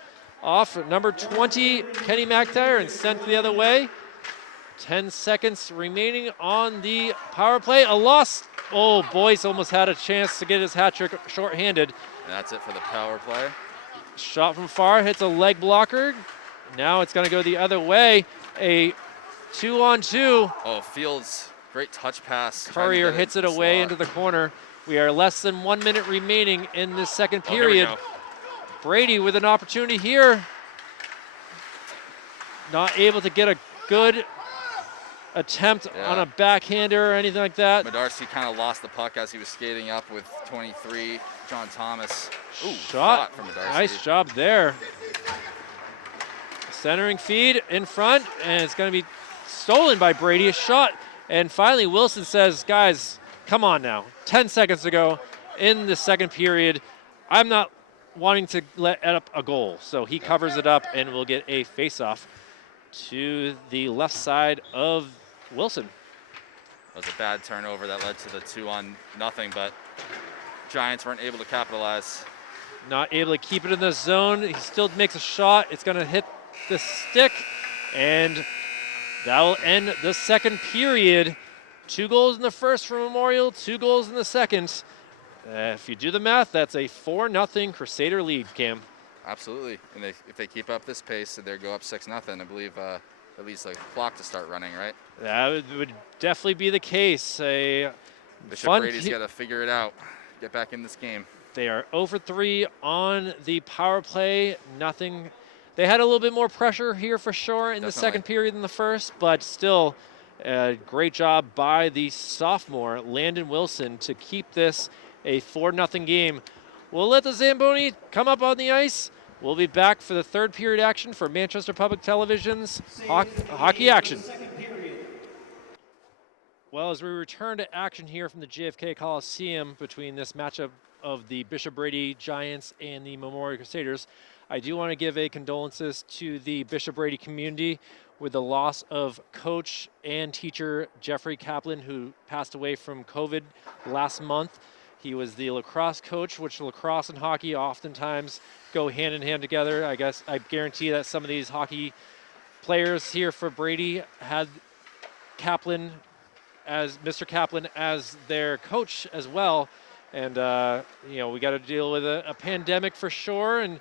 off number 20, Kenny McIntyre, and sent the other way. 10 seconds remaining on the power play. A loss. Oh, Boyce almost had a chance to get his hat trick shorthanded. And that's it for the power play. Shot from far, hits a leg blocker. Now it's going to go the other way. A 2-on-2. Oh, Fields, great touch pass. Courier hits it away into the corner. We are less than 1 minute remaining in this second period. Brady with an opportunity here. Not able to get a good attempt on a backhander or anything like that. Modarski kind of lost the puck as he was skating up with 23, John Thomas. Ooh, shot from Modarski. Nice job there. Centering feed in front, and it's going to be stolen by Brady. A shot, and finally Wilson says, guys, come on now. 10 seconds to go in the second period. I'm not wanting to let up a goal, so he covers it up, and we'll get a face-off to the left side of Wilson. That was a bad turnover that led to the 2-on-0, but Giants weren't able to capitalize. Not able to keep it in the zone. He still makes a shot. It's going to hit the stick, and that will end the second period. 2 goals in the first for Memorial, 2 goals in the second. If you do the math, that's a 4-0 Crusader lead, Cam. Absolutely. And if they keep up this pace, they go up 6-0. I believe at least the clock to start running, right? That would definitely be the case. Bishop Brady's got to figure it out. Get back in this game. They are 0 for 3 on the power play. Nothing. They had a little bit more pressure here for sure in the second period than the first, but still, great job by the sophomore, Landon Wilson, to keep this a 4-0 game. We'll let the Zamboni come up on the ice. We'll be back for the third period action for Manchester Public Television's hockey action. Well, as we return to action here from the JFK Coliseum between this matchup of the Bishop Brady Giants and the Memorial Crusaders, I do want to give a condolences to the Bishop Brady community with the loss of coach and teacher Jeffrey Kaplan, who passed away from COVID last month. He was the lacrosse coach, which lacrosse and hockey oftentimes go hand in hand together. I guarantee that some of these hockey players here for Brady had Kaplan as Mr. Kaplan as their coach as well. And, we got to deal with a pandemic for sure. And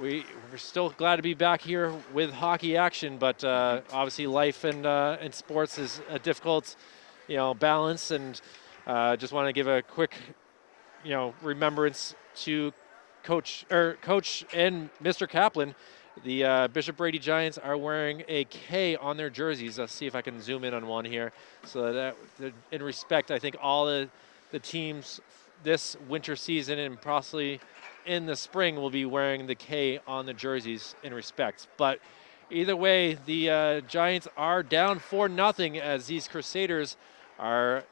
we're still glad to be back here with hockey action. But obviously life and sports is a difficult, balance. And just want to give a quick, remembrance to Coach and Mr. Kaplan. The Bishop Brady Giants are wearing a K on their jerseys. Let's see if I can zoom in on one here. So that in respect, I think all the teams this winter season and possibly in the spring will be wearing the K on the jerseys in respect. But either way, the Giants are down 4-0 as these Crusaders are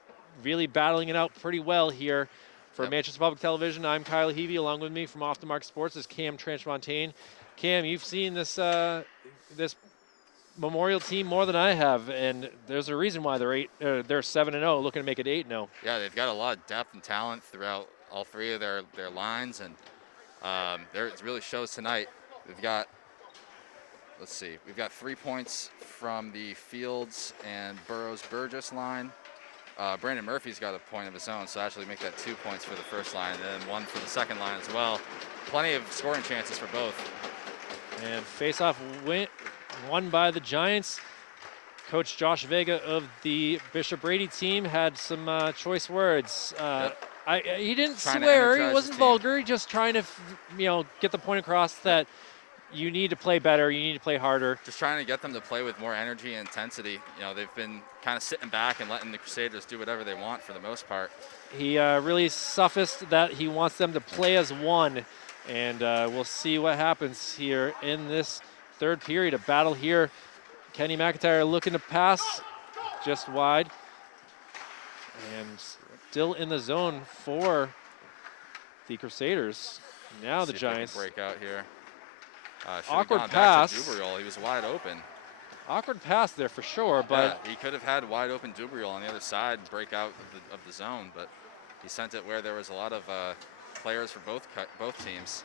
really battling it out pretty well here. For Manchester Public Television, I'm Kyle Heavey. Along with me from Off the Mark Sports is Cam Tranchmontaine. Cam, you've seen this this Memorial team more than I have, and there's a reason why they're 7-0, looking to make it 8-0. Yeah, they've got a lot of depth and talent throughout all three of their lines, and it really shows tonight. We've got 3 points from the Fields and Burroughs Burgess line. Brandon Murphy's got a point of his own, so actually make that 2 points for the first line, and then 1 for the second line as well. Plenty of scoring chances for both. And face-off won by the Giants. Coach Josh Vega of the Bishop Brady team had some choice words. He didn't swear, he wasn't vulgar, just trying to get the point across that you need to play better, you need to play harder. Just trying to get them to play with more energy and intensity. They've been kind of sitting back and letting the Crusaders do whatever they want for the most part. He really suffused that he wants them to play as one, and we'll see what happens here in this third period. A battle here. Kenny McIntyre looking to pass just wide, and still in the zone for the Crusaders. Now the Giants break out here. Awkward pass. Dubriel. He was wide open. Awkward pass there for sure, but he could have had wide open Dubriel on the other side break out of the zone, but he sent it where there was a lot of players for both teams.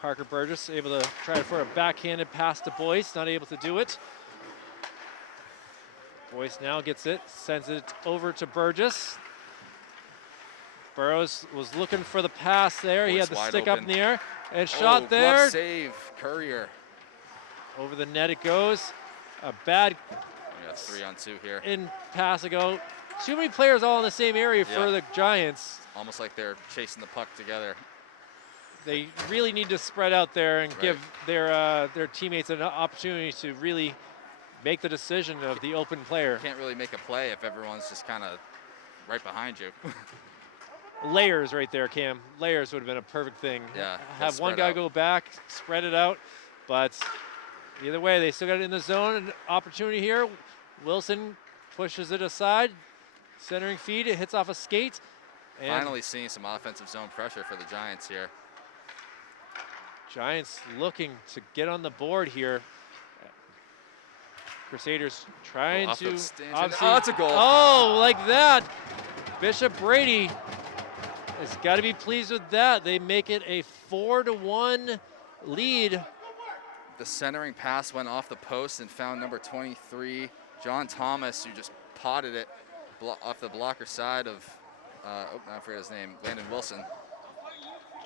Parker Burgess able to try for a backhanded pass to Boyce, not able to do it. Boyce now gets it, sends it over to Burgess. Burroughs was looking for the pass there. Boyce, he had the stick up in the air and shot there. Glove save, Courier. Over the net it goes. A bad 3-on-2 here. In pass ago. Too many players all in the same area for the Giants. Almost like they're chasing the puck together. They really need to spread out there and give their teammates an opportunity to really make the decision of the open player. Can't really make a play if everyone's just kind of right behind you. Layers right there, Cam. Layers would have been a perfect thing. Yeah. Have one guy go back, spread it out, but either way, they still got it in the zone. An opportunity here. Wilson pushes it aside. Centering feed, it hits off a skate. And finally seeing some offensive zone pressure for the Giants here. Giants looking to get on the board here. Crusaders trying to that's a goal. Oh, like that. Bishop Brady has got to be pleased with that. They make it a 4-1 lead. The centering pass went off the post and found number 23, John Thomas, who just potted it off the blocker side of, I forget his name, Landon Wilson.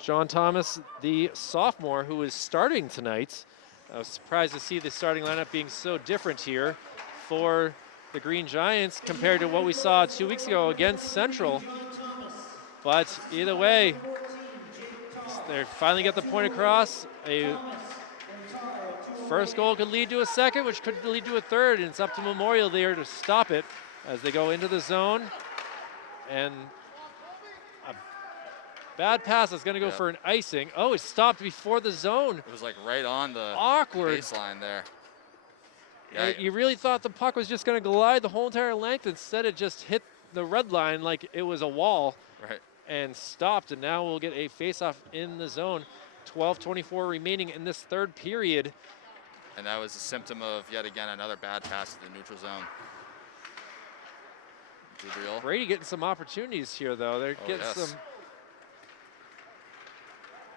John Thomas, the sophomore who is starting tonight. I was surprised to see the starting lineup being so different here for the Green Giants compared to what we saw 2 weeks ago against Central. But either way, they finally get the point across. A first goal could lead to a second, which could lead to a third, and it's up to Memorial there to stop it as they go into the zone. And a bad pass is going to go for an icing. Oh, it stopped before the zone. It was like right on the Awkward baseline there. Yeah, you really thought the puck was just going to glide the whole entire length. Instead, it just hit the red line like it was a wall. Right. And stopped, and now we'll get a face-off in the zone. 12:24 remaining in this third period. And that was a symptom of, yet again, another bad pass to the neutral zone. Gabriel. Brady getting some opportunities here, though. They're getting some.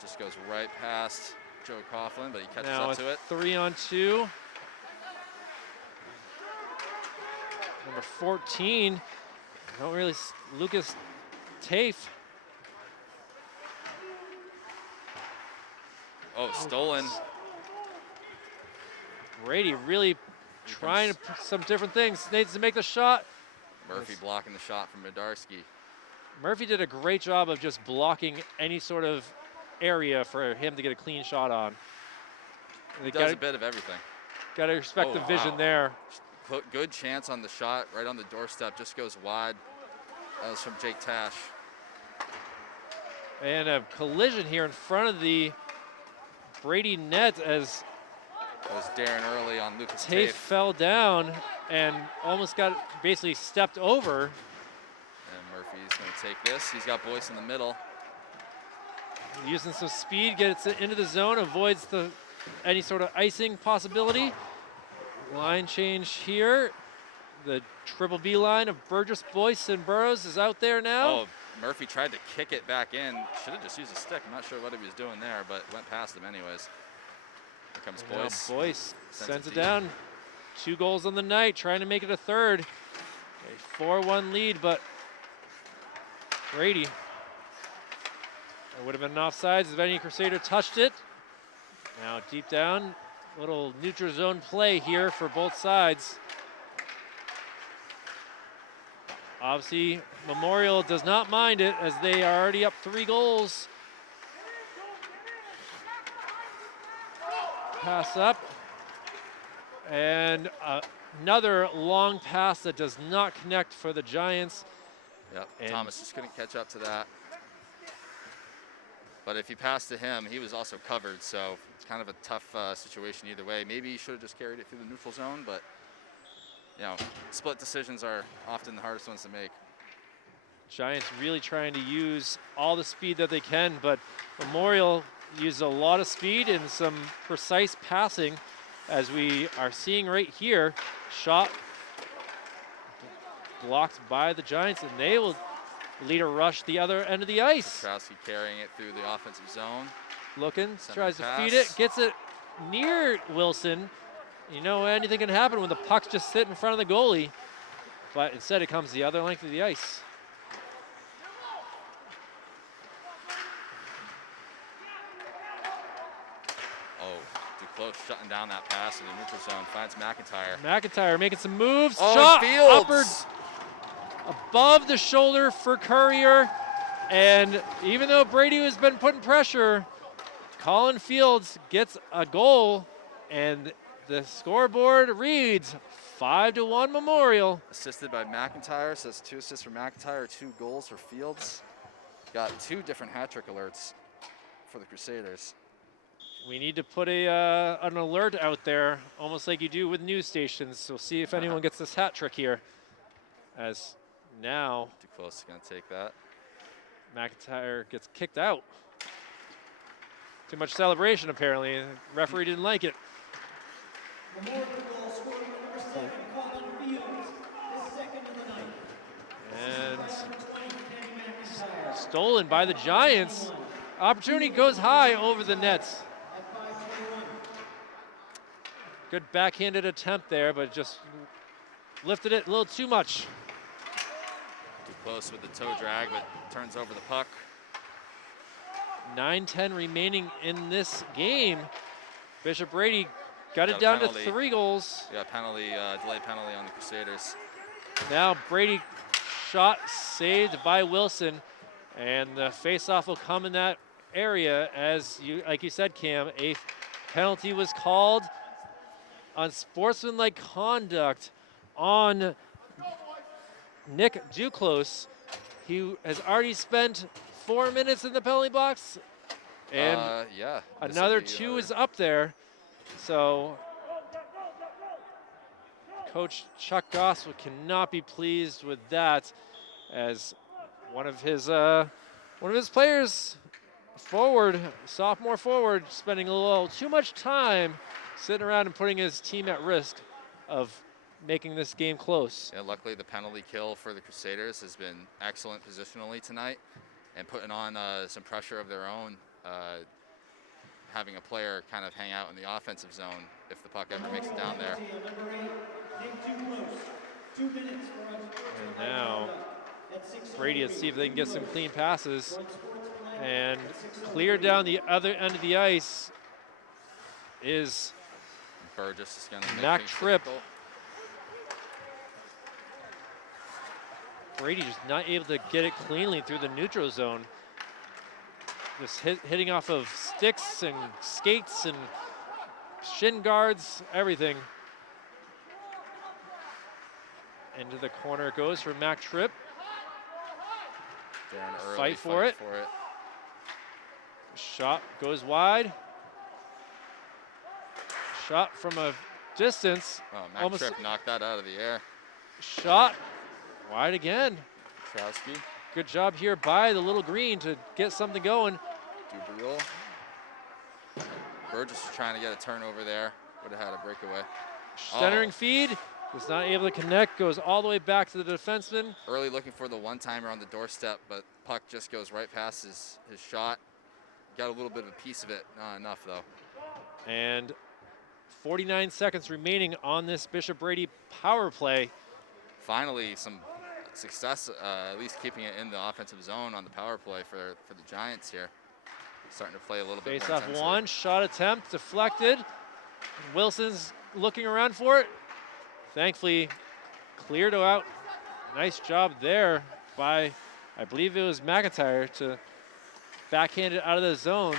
Just goes right past Joe Coughlin, but he catches now up to it. 3-on-2. Number 14. Don't really. Lucas Tafe. Oh, stolen. Brady really trying some different things. Needs to make the shot. Murphy blocking the shot from Medarski. Murphy did a great job of just blocking any sort of area for him to get a clean shot on. He does a bit of everything. Got to respect the vision there. Good chance on the shot, right on the doorstep, just goes wide. That was from Jake Tash. And a collision here in front of the Brady net as it was Darren Early on Lucas Tafe fell down and almost got basically stepped over. And Murphy's going to take this. He's got Boyce in the middle. Using some speed, gets it into the zone, avoids any sort of icing possibility. Line change here. The triple B line of Burgess, Boyce, and Burrows is out there now. Oh, Murphy tried to kick it back in. Should have just used a stick. I'm not sure what he was doing there, but went past him anyways. Here comes Boyce. Boyce sends it down. 2 goals on the night, trying to make it a third. A 4-1 lead, but Brady. It would have been an offsides if any Crusader touched it. Now deep down, little neutral zone play here for both sides. Obviously, Memorial does not mind it as they are already up 3 goals. Pass up. And another long pass that does not connect for the Giants. Yep, Thomas just couldn't catch up to that. But if you pass to him, he was also covered, so it's kind of a tough situation either way. Maybe he should have just carried it through the neutral zone, but you know, split decisions are often the hardest ones to make. Giants really trying to use all the speed that they can, but Memorial uses a lot of speed and some precise passing, as we are seeing right here. Shot blocked by the Giants, and they will lead a rush the other end of the ice. Petrowski carrying it through the offensive zone. Looking, tries to feed it, gets it near Wilson. You know, anything can happen when the puck's just sit in front of the goalie, but instead it comes the other length of the ice. Close, shutting down that pass in the neutral zone, finds McIntyre. McIntyre making some moves. Oh, shot Fields. Upward, above the shoulder for Courier. And even though Brady has been putting pressure, Colin Fields gets a goal, and the scoreboard reads 5-1 Memorial. Assisted by McIntyre, so that's 2 assists for McIntyre, 2 goals for Fields. Got 2 different hat trick alerts for the Crusaders. We need to put an alert out there, almost like you do with news stations. So see if anyone gets this hat trick here. As now, too close, gonna take that. McIntyre gets kicked out. Too much celebration, apparently. The referee didn't like it. And stolen by the Giants. Opportunity goes high over the nets. Good backhanded attempt there, but just lifted it a little too much. Too close with the toe drag, but turns over the puck. 9:10 remaining in this game. Bishop Brady got it Got a down penalty. to 3 goals. Yeah, penalty, delayed penalty on the Crusaders. Now Brady shot saved by Wilson, and the faceoff will come in that area as you, like you said, Cam, a penalty was called on sportsmanlike conduct on Nick Duclos. He has already spent 4 minutes in the penalty box, and yeah. this another will be 2 our- is up there. So Coach Chuck Goss cannot be pleased with that, as one of his players, sophomore forward, spending a little too much time sitting around and putting his team at risk of making this game close. Yeah, luckily the penalty kill for the Crusaders has been excellent positionally tonight, and putting on some pressure of their own, having a player kind of hang out in the offensive zone if the puck ever makes it down there. And now Brady, let's see if they can get some clean passes and clear down the other end of the ice is Burgess is going to make Mac things Tripp. difficult. Brady just not able to get it cleanly through the neutral zone. Just hitting off of sticks and skates and shin guards, everything. Into the corner it goes for Mac Tripp. Darren Early Fight for it. Shot goes wide. Shot from a distance. Oh, Mac Almost- Tripp knocked that out of the air. Shot wide again. Trowski, Good job here by the Little Green to get something going. Dubril. Burgess was trying to get a turnover there. Would have had a breakaway. Centering Oh. feed. Was not able to connect. Goes all the way back to the defenseman. Early looking for the one-timer on the doorstep, but puck just goes right past his shot. Got a little bit of a piece of it. Not enough, though. And 49 seconds remaining on this Bishop Brady power play. Finally, some success, at least keeping it in the offensive zone on the power play for the Giants here. Starting to play a little bit Face more off intensely. one. Shot attempt deflected. Wilson's looking around for it. Thankfully, cleared out. Nice job there by, I believe it was McIntyre, to backhand it out of the zone.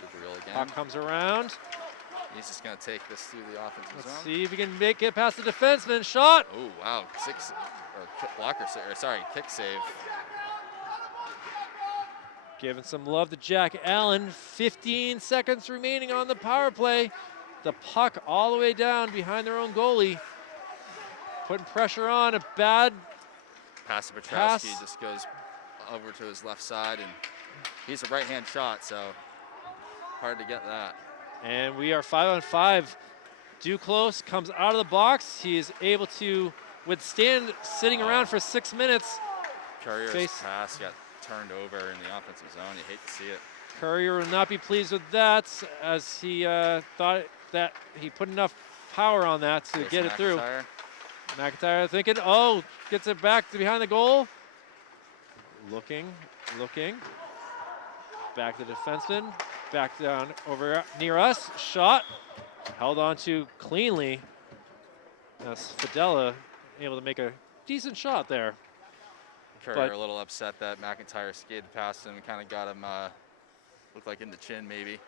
Dubril again. Puck comes around. He's just going to take this through the offensive Let's zone. see if he can get past the defenseman. Shot. Oh, wow. Kick save. Giving some love to Jack Allen. 15 seconds remaining on the power play. The puck all the way down behind their own goalie. Putting pressure on. A bad Pass to Petrowski Pass. just goes over to his left side, and he's a right-hand shot, so hard to get that. And we are 5-on-5. Duclos comes out of the box. He is able to withstand sitting around for 6 minutes. Courier's Face- pass got turned over in the offensive zone. You hate to see it. Courier will not be pleased with that, as he thought that he put enough power on that to Here's get it through. McIntyre. McIntyre thinking, oh, gets it back to behind the goal. Looking. Back to the defenseman. Back down over near us. Shot. Held on to cleanly. That's Fidela able to make a decent shot there. Courier But- a little upset that McIntyre skated past him and kind of got him, looked like in the chin maybe.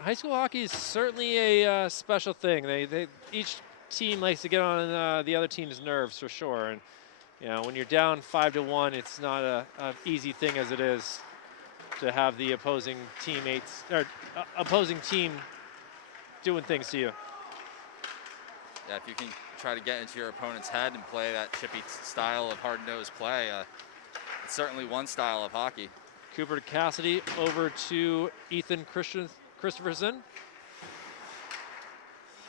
High school hockey is certainly a special thing. Each team likes to get on the other team's nerves for sure. And you know, when you're down 5-1, it's not a easy thing as it is to have the opposing teammates or opposing team doing things to you. Yeah, if you can try to get into your opponent's head and play that chippy style of hard-nosed play, it's certainly one style of hockey. Cooper Cassidy over to Ethan Christopherson.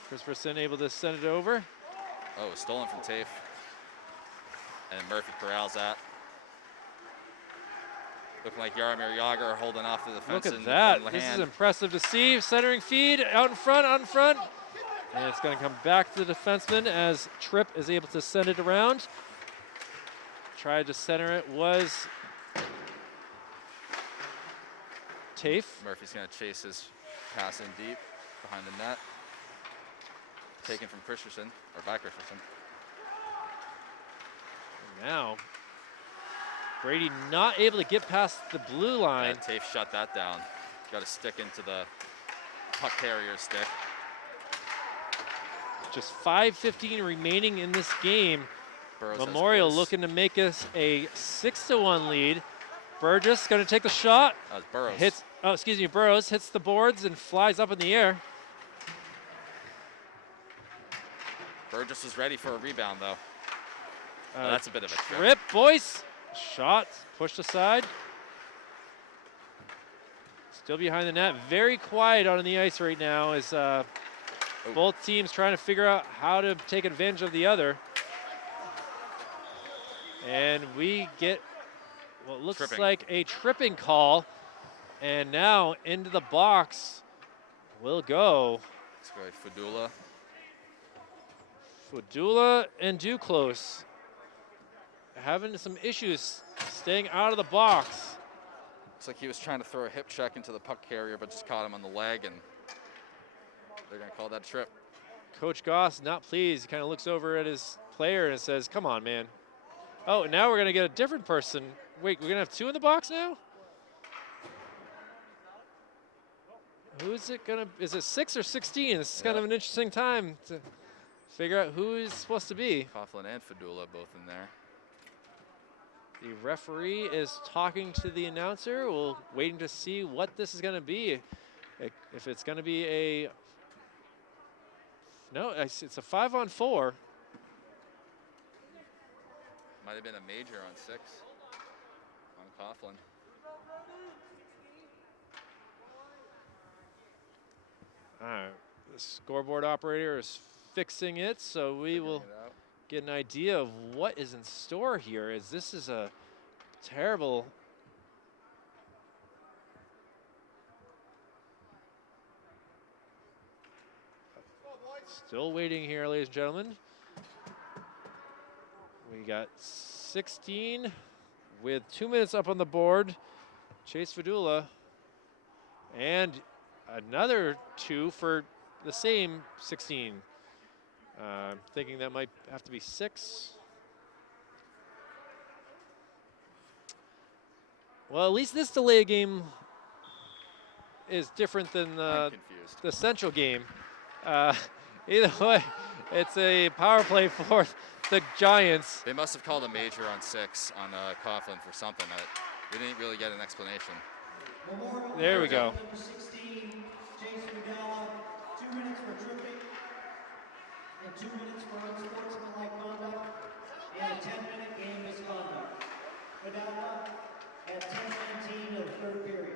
Christopherson able to send it over. Oh, stolen from Tafe. And Murphy corrals that. Looking like Yaromir Yager holding off the defense. Look at and that. one This is hand. impressive to see. Centering feed out in front, out in front. And it's going to come back to the defenseman as Tripp is able to send it around. Tried to center it, was Tafe. Murphy's going to chase his pass in deep behind the net. Taken from Christensen, or by Christensen. Now, Brady not able to get past the blue line. Tafe shut that down. Got to stick into the puck carrier stick. Just 5:15 remaining in this game. Burrows has Memorial Bruce. looking to make us a 6-1 lead. Burgess going to take the shot. That was Burrows. Hits, oh, excuse me, Burrows hits the boards and flies up in the air. Burgess is ready for a rebound, though. Oh, that's a bit of a trip. Rip, boys. Shot pushed aside. Still behind the net. Very quiet out on the ice right now as both teams trying to figure out how to take advantage of the other. And we get what looks Tripping. like a tripping call. And now into the box will go Let's go with Fudula. Fudula and Duclos. Having some issues staying out of the box. Looks like he was trying to throw a hip check into the puck carrier, but just caught him on the leg, and they're going to call that a trip. Coach Goss not pleased. He kind of looks over at his player and says, come on, man. Oh, now we're going to get a different person. Wait, we're going to have two in the box now? Who is it going to, is it 6 or 16? This is kind of an interesting time to figure out who is supposed to be. Coughlin and Fudula both in there. The referee is talking to the announcer. We're waiting to see what this is going to be. If it's going to be a, no, it's a 5-on-4. Might have been a major on 6 on Coughlin. All right, the scoreboard operator is fixing it, so we will Figuring it out. get an idea of what is in store here, as this is a terrible. Still waiting here, ladies and gentlemen. We got 16 with 2 minutes up on the board. Chase Fudula. And another 2 for the same 16. Thinking that might have to be 6. Well, at least this delay game is different than I'm confused. the Central game. Either way, it's a power play for the Giants. They must have called a major on 6 on Coughlin for something. We didn't really get an explanation. There we go. Number 16, Chase Fudula, 2 minutes for tripping, and 2 minutes for unsportsmanlike conduct, and a 10-minute game misconduct. Fudula at 10:19 of the third period.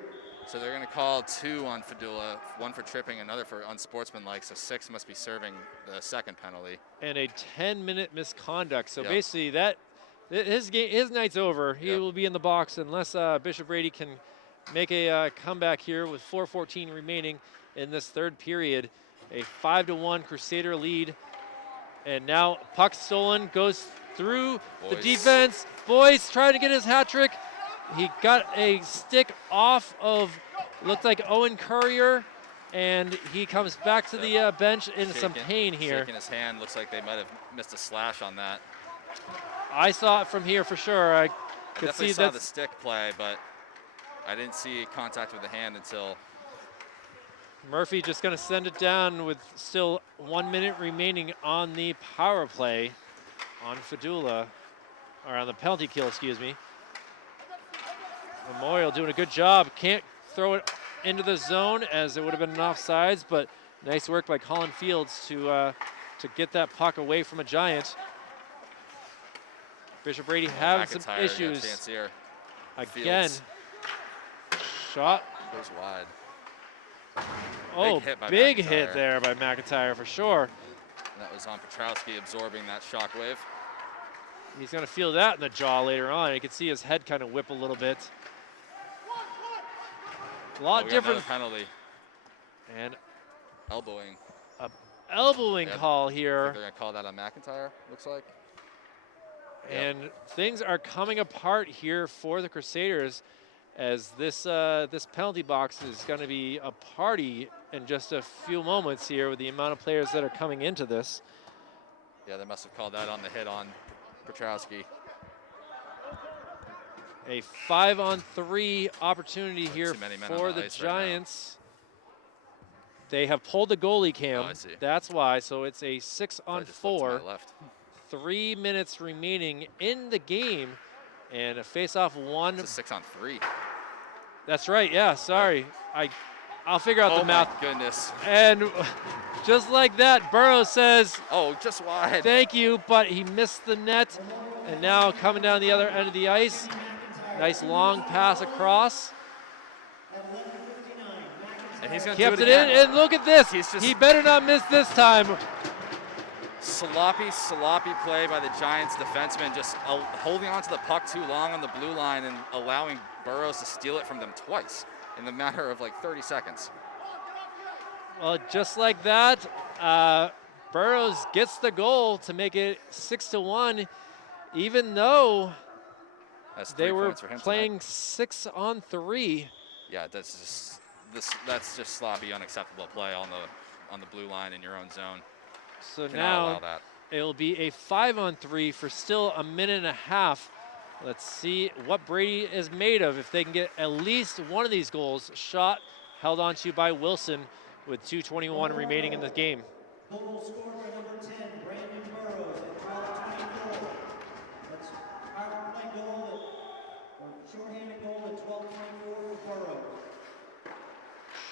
So they're going to call 2 on Fudula, 1 for tripping, another for unsportsmanlike, so 6 must be serving the second penalty. And a 10-minute misconduct. So Yep. basically, his night's over. He Yep. will be in the box unless Bishop Brady can make a comeback here with 4:14 remaining in this third period. A 5-1 Crusader lead. And now puck stolen, goes through the Boyce. defense. Boyce trying to get his hat trick. He got a stick off of, looked like Owen Courier, and he comes back to the bench in some pain here. Shaking his hand, looks like they might have missed a slash on that. I saw it from here for sure. I I could definitely see saw that. the stick play, but I didn't see contact with the hand until Murphy just going to send it down with still 1 minute remaining on the power play on Fudula, or on the penalty kill, excuse me. Memorial doing a good job. Can't throw it into the zone as it would have been an offsides, but nice work by Colin Fields to get that puck away from a Giant. Bishop Brady having some McIntyre against issues Fancier. again. Fields. Shot. Goes wide. Oh, hit by big hit McIntyre. there by McIntyre for sure. And that was on Petrowski absorbing that shockwave. He's going to feel that in the jaw later on. You can see his head kind of whip a little bit. A lot We got different. another penalty. And Elbowing. elbowing Yeah, call I think here. they're going to call that on McIntyre, looks like. Yep. And things are coming apart here for the Crusaders, as this this penalty box is going to be a party in just a few moments here with the amount of players that are coming into this. Yeah, they must have called that on the hit on Petrowski. A 5-on-3 opportunity here Too many men on for the the ice right now. Giants. They have pulled the goalie cam. Oh, I see. That's why. So it's a I just looked to 6-on-4. my left. 3 minutes remaining in the game, and a face-off one. It's a 6-on-3. That's right. Yeah. Sorry. I'll figure out Oh the math. my goodness. And just like that, Burrows says, Oh, just wide. thank you, but he missed the net. And now coming down the other end of the ice, nice long pass across. And he's going to Kept do it it in, again. and look at this. He's just- He better not miss this time. Sloppy play by the Giants defenseman, just holding on to the puck too long on the blue line and allowing Burrows to steal it from them twice in the matter of like 30 seconds. Well, just like that, Burrows gets the goal to make it 6-1, even though That's 3 they were points for him playing tonight. 6-on-3. Yeah, that's just sloppy, unacceptable play on the blue line in your own zone. So Cannot allow now that. it'll be a 5-on-3 for still a minute and a half. Let's see what Brady is made of. If they can get at least one of these goals, shot held on to by Wilson with 2:21 remaining in the game. Goal scored by number 10, Brandon Burrows at 12:24. That's power play goal or shorthanded goal at 12:24 for Burrows.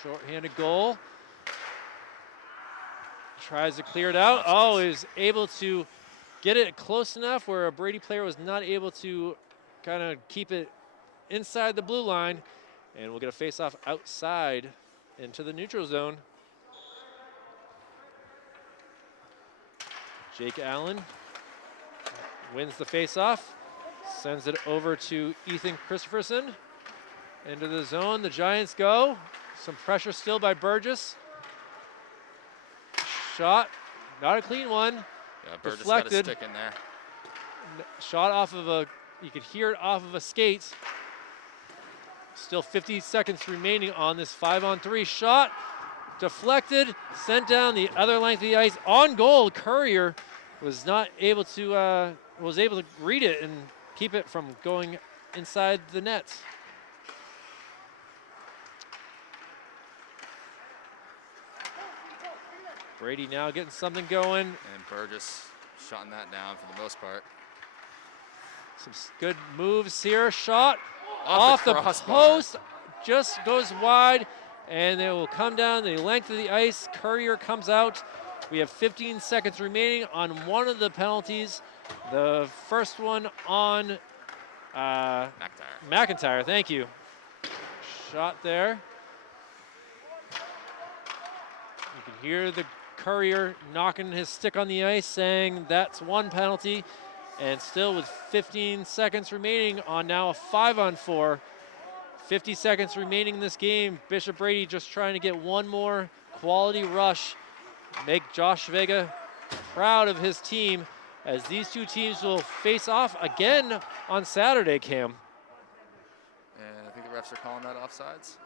Shorthanded goal. Tries to clear it out. Oh, is able to get it close enough where a Brady player was not able to kind of keep it inside the blue line. And we'll get a face-off outside into the neutral zone. Jake Allen wins the face-off, sends it over to Ethan Christopherson. Into the zone, the Giants go. Some pressure still by Burgess. Shot, not a clean one. Yeah, Burgess got a deflected. stick in there. Shot off of you could hear it off of a skate. Still 50 seconds remaining on this 5-on-3 shot. Deflected, sent down the other length of the ice. On goal, Courier was not able to, was able to read it and keep it from going inside the net. Brady now getting something going. And Burgess shutting that down for the most part. Some good moves here. Shot Off off the the crossbar. post, just goes wide, and it will come down the length of the ice. Courier comes out. We have 15 seconds remaining on one of the penalties. The first one on McIntyre. Thank you. Shot there. You can hear the Courier knocking his stick on the ice, saying that's one penalty. And still with 15 seconds remaining on now a 5-on-4. 50 seconds remaining in this game. Bishop Brady just trying to get one more quality rush. Make Josh Vega proud of his team, as these two teams will face off again on Saturday, Cam. And I think the refs are calling that offsides.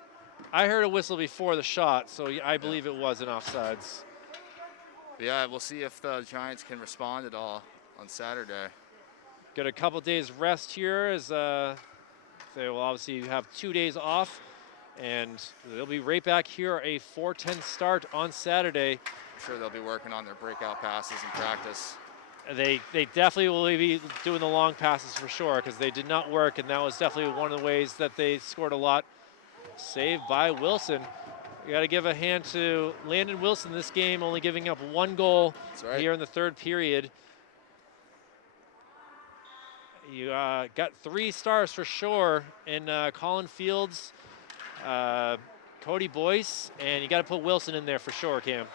I heard a whistle before the shot, so I believe it was an offsides. But yeah, we'll see if the Giants can respond at all on Saturday. Got a couple days rest here, as they will obviously have 2 days off, and they'll be right back here, a 4:10 start on Saturday. I'm sure they'll be working on their breakout passes in practice. They definitely will be doing the long passes for sure, because they did not work, and that was definitely one of the ways that they scored a lot. Saved by Wilson. You got to give a hand to Landon Wilson this game, only giving up one goal here in the third period. You got 3 stars for sure in Colin Fields, Cody Boyce, and you got to put Wilson in there for sure, Cam.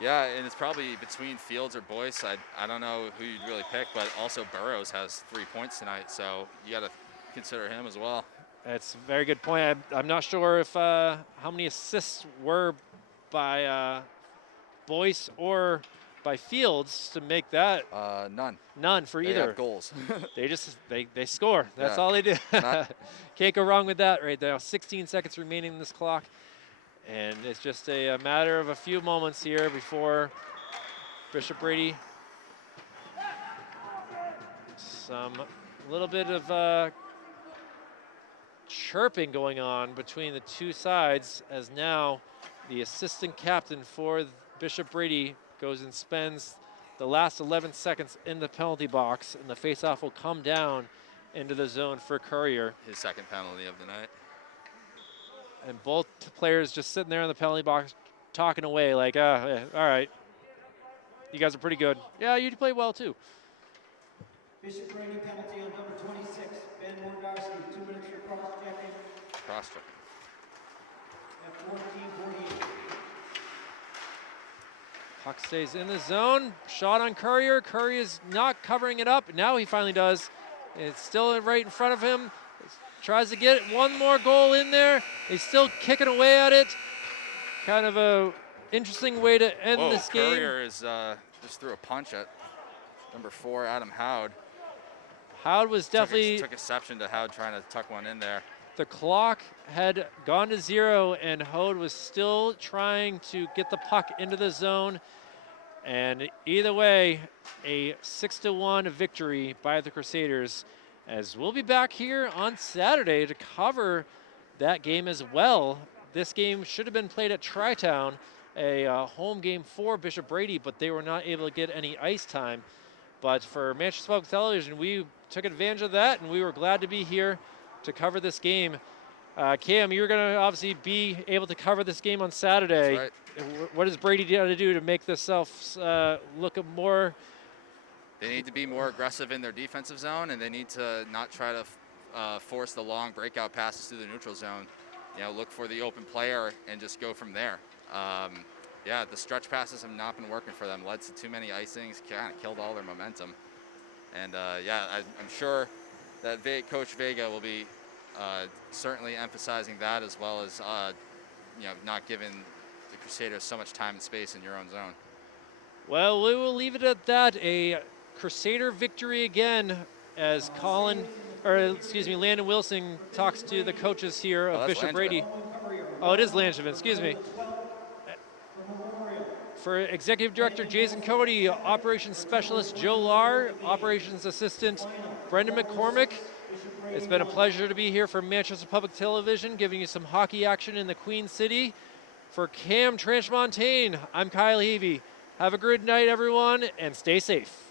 Yeah, and it's probably between Fields or Boyce. I don't know who you'd really pick, but also Burrows has 3 points tonight, so you got to consider him as well. That's a very good point. I'm not sure if how many assists were by Boyce or by Fields to make that None. none for They either. have goals. They score. That's Yeah. all they do. Not- Can't go wrong with that right there. 16 seconds remaining in this clock. And it's just a matter of a few moments here before Bishop Brady. Some little bit of chirping going on between the two sides as now the assistant captain for Bishop Brady goes and spends the last 11 seconds in the penalty box, and the faceoff will come down into the zone for Courier. His second penalty of the night. And both players just sitting there in the penalty box talking away like, yeah, all right, you guys are pretty good. Yeah, you play well too. Bishop Brady penalty on number 26, Ben Mordarski, 2 minutes for cross-checking Cross-check. at 14:48. Puck stays in the zone. Shot on Courier. Courier is not covering it up. Now he finally does. It's still right in front of him. Tries to get one more goal in there. He's still kicking away at it. Kind of a interesting way to end Whoa, this game. Courier is just threw a punch at number 4, Adam Howd. Howd was definitely, took exception to Howd trying to tuck one in there. the clock had gone to 0 and Howd was still trying to get the puck into the zone. And either way, a 6-1 victory by the Crusaders, as we'll be back here on Saturday to cover that game as well. This game should have been played at Tri-Town, a home game for Bishop Brady, but they were not able to get any ice time. But for Manchester Public Television, we took advantage of that, and we were glad to be here to cover this game. Cam, you're going to obviously be able to cover this game on Saturday. That's What does Brady got to do to make themselves look more? They need to be more aggressive in their defensive zone, and they need to not try to force the long breakout passes through the neutral zone. You know, look for the open player and just go from there. Yeah, the stretch passes have not been working for them. Led to too many icings, kind of killed all their momentum. And yeah, I'm sure that Coach Vega will be certainly emphasizing that, as well as you know, not giving the Crusaders so much time and space in your own zone. Well, we will leave it at that. A Crusader victory again, as Landon Wilson talks to the coaches here of that's Bishop Langevin. Brady. Oh, it is Langevin, excuse me. For Executive Director Jason Cody, Operations Specialist Joe Lahr, Operations Assistant Brendan McCormick, it's been a pleasure to be here for Manchester Public Television, giving you some hockey action in the Queen City. For Cam Tranchmontaine, I'm Kyle Heavey. Have a good night, everyone, and stay safe.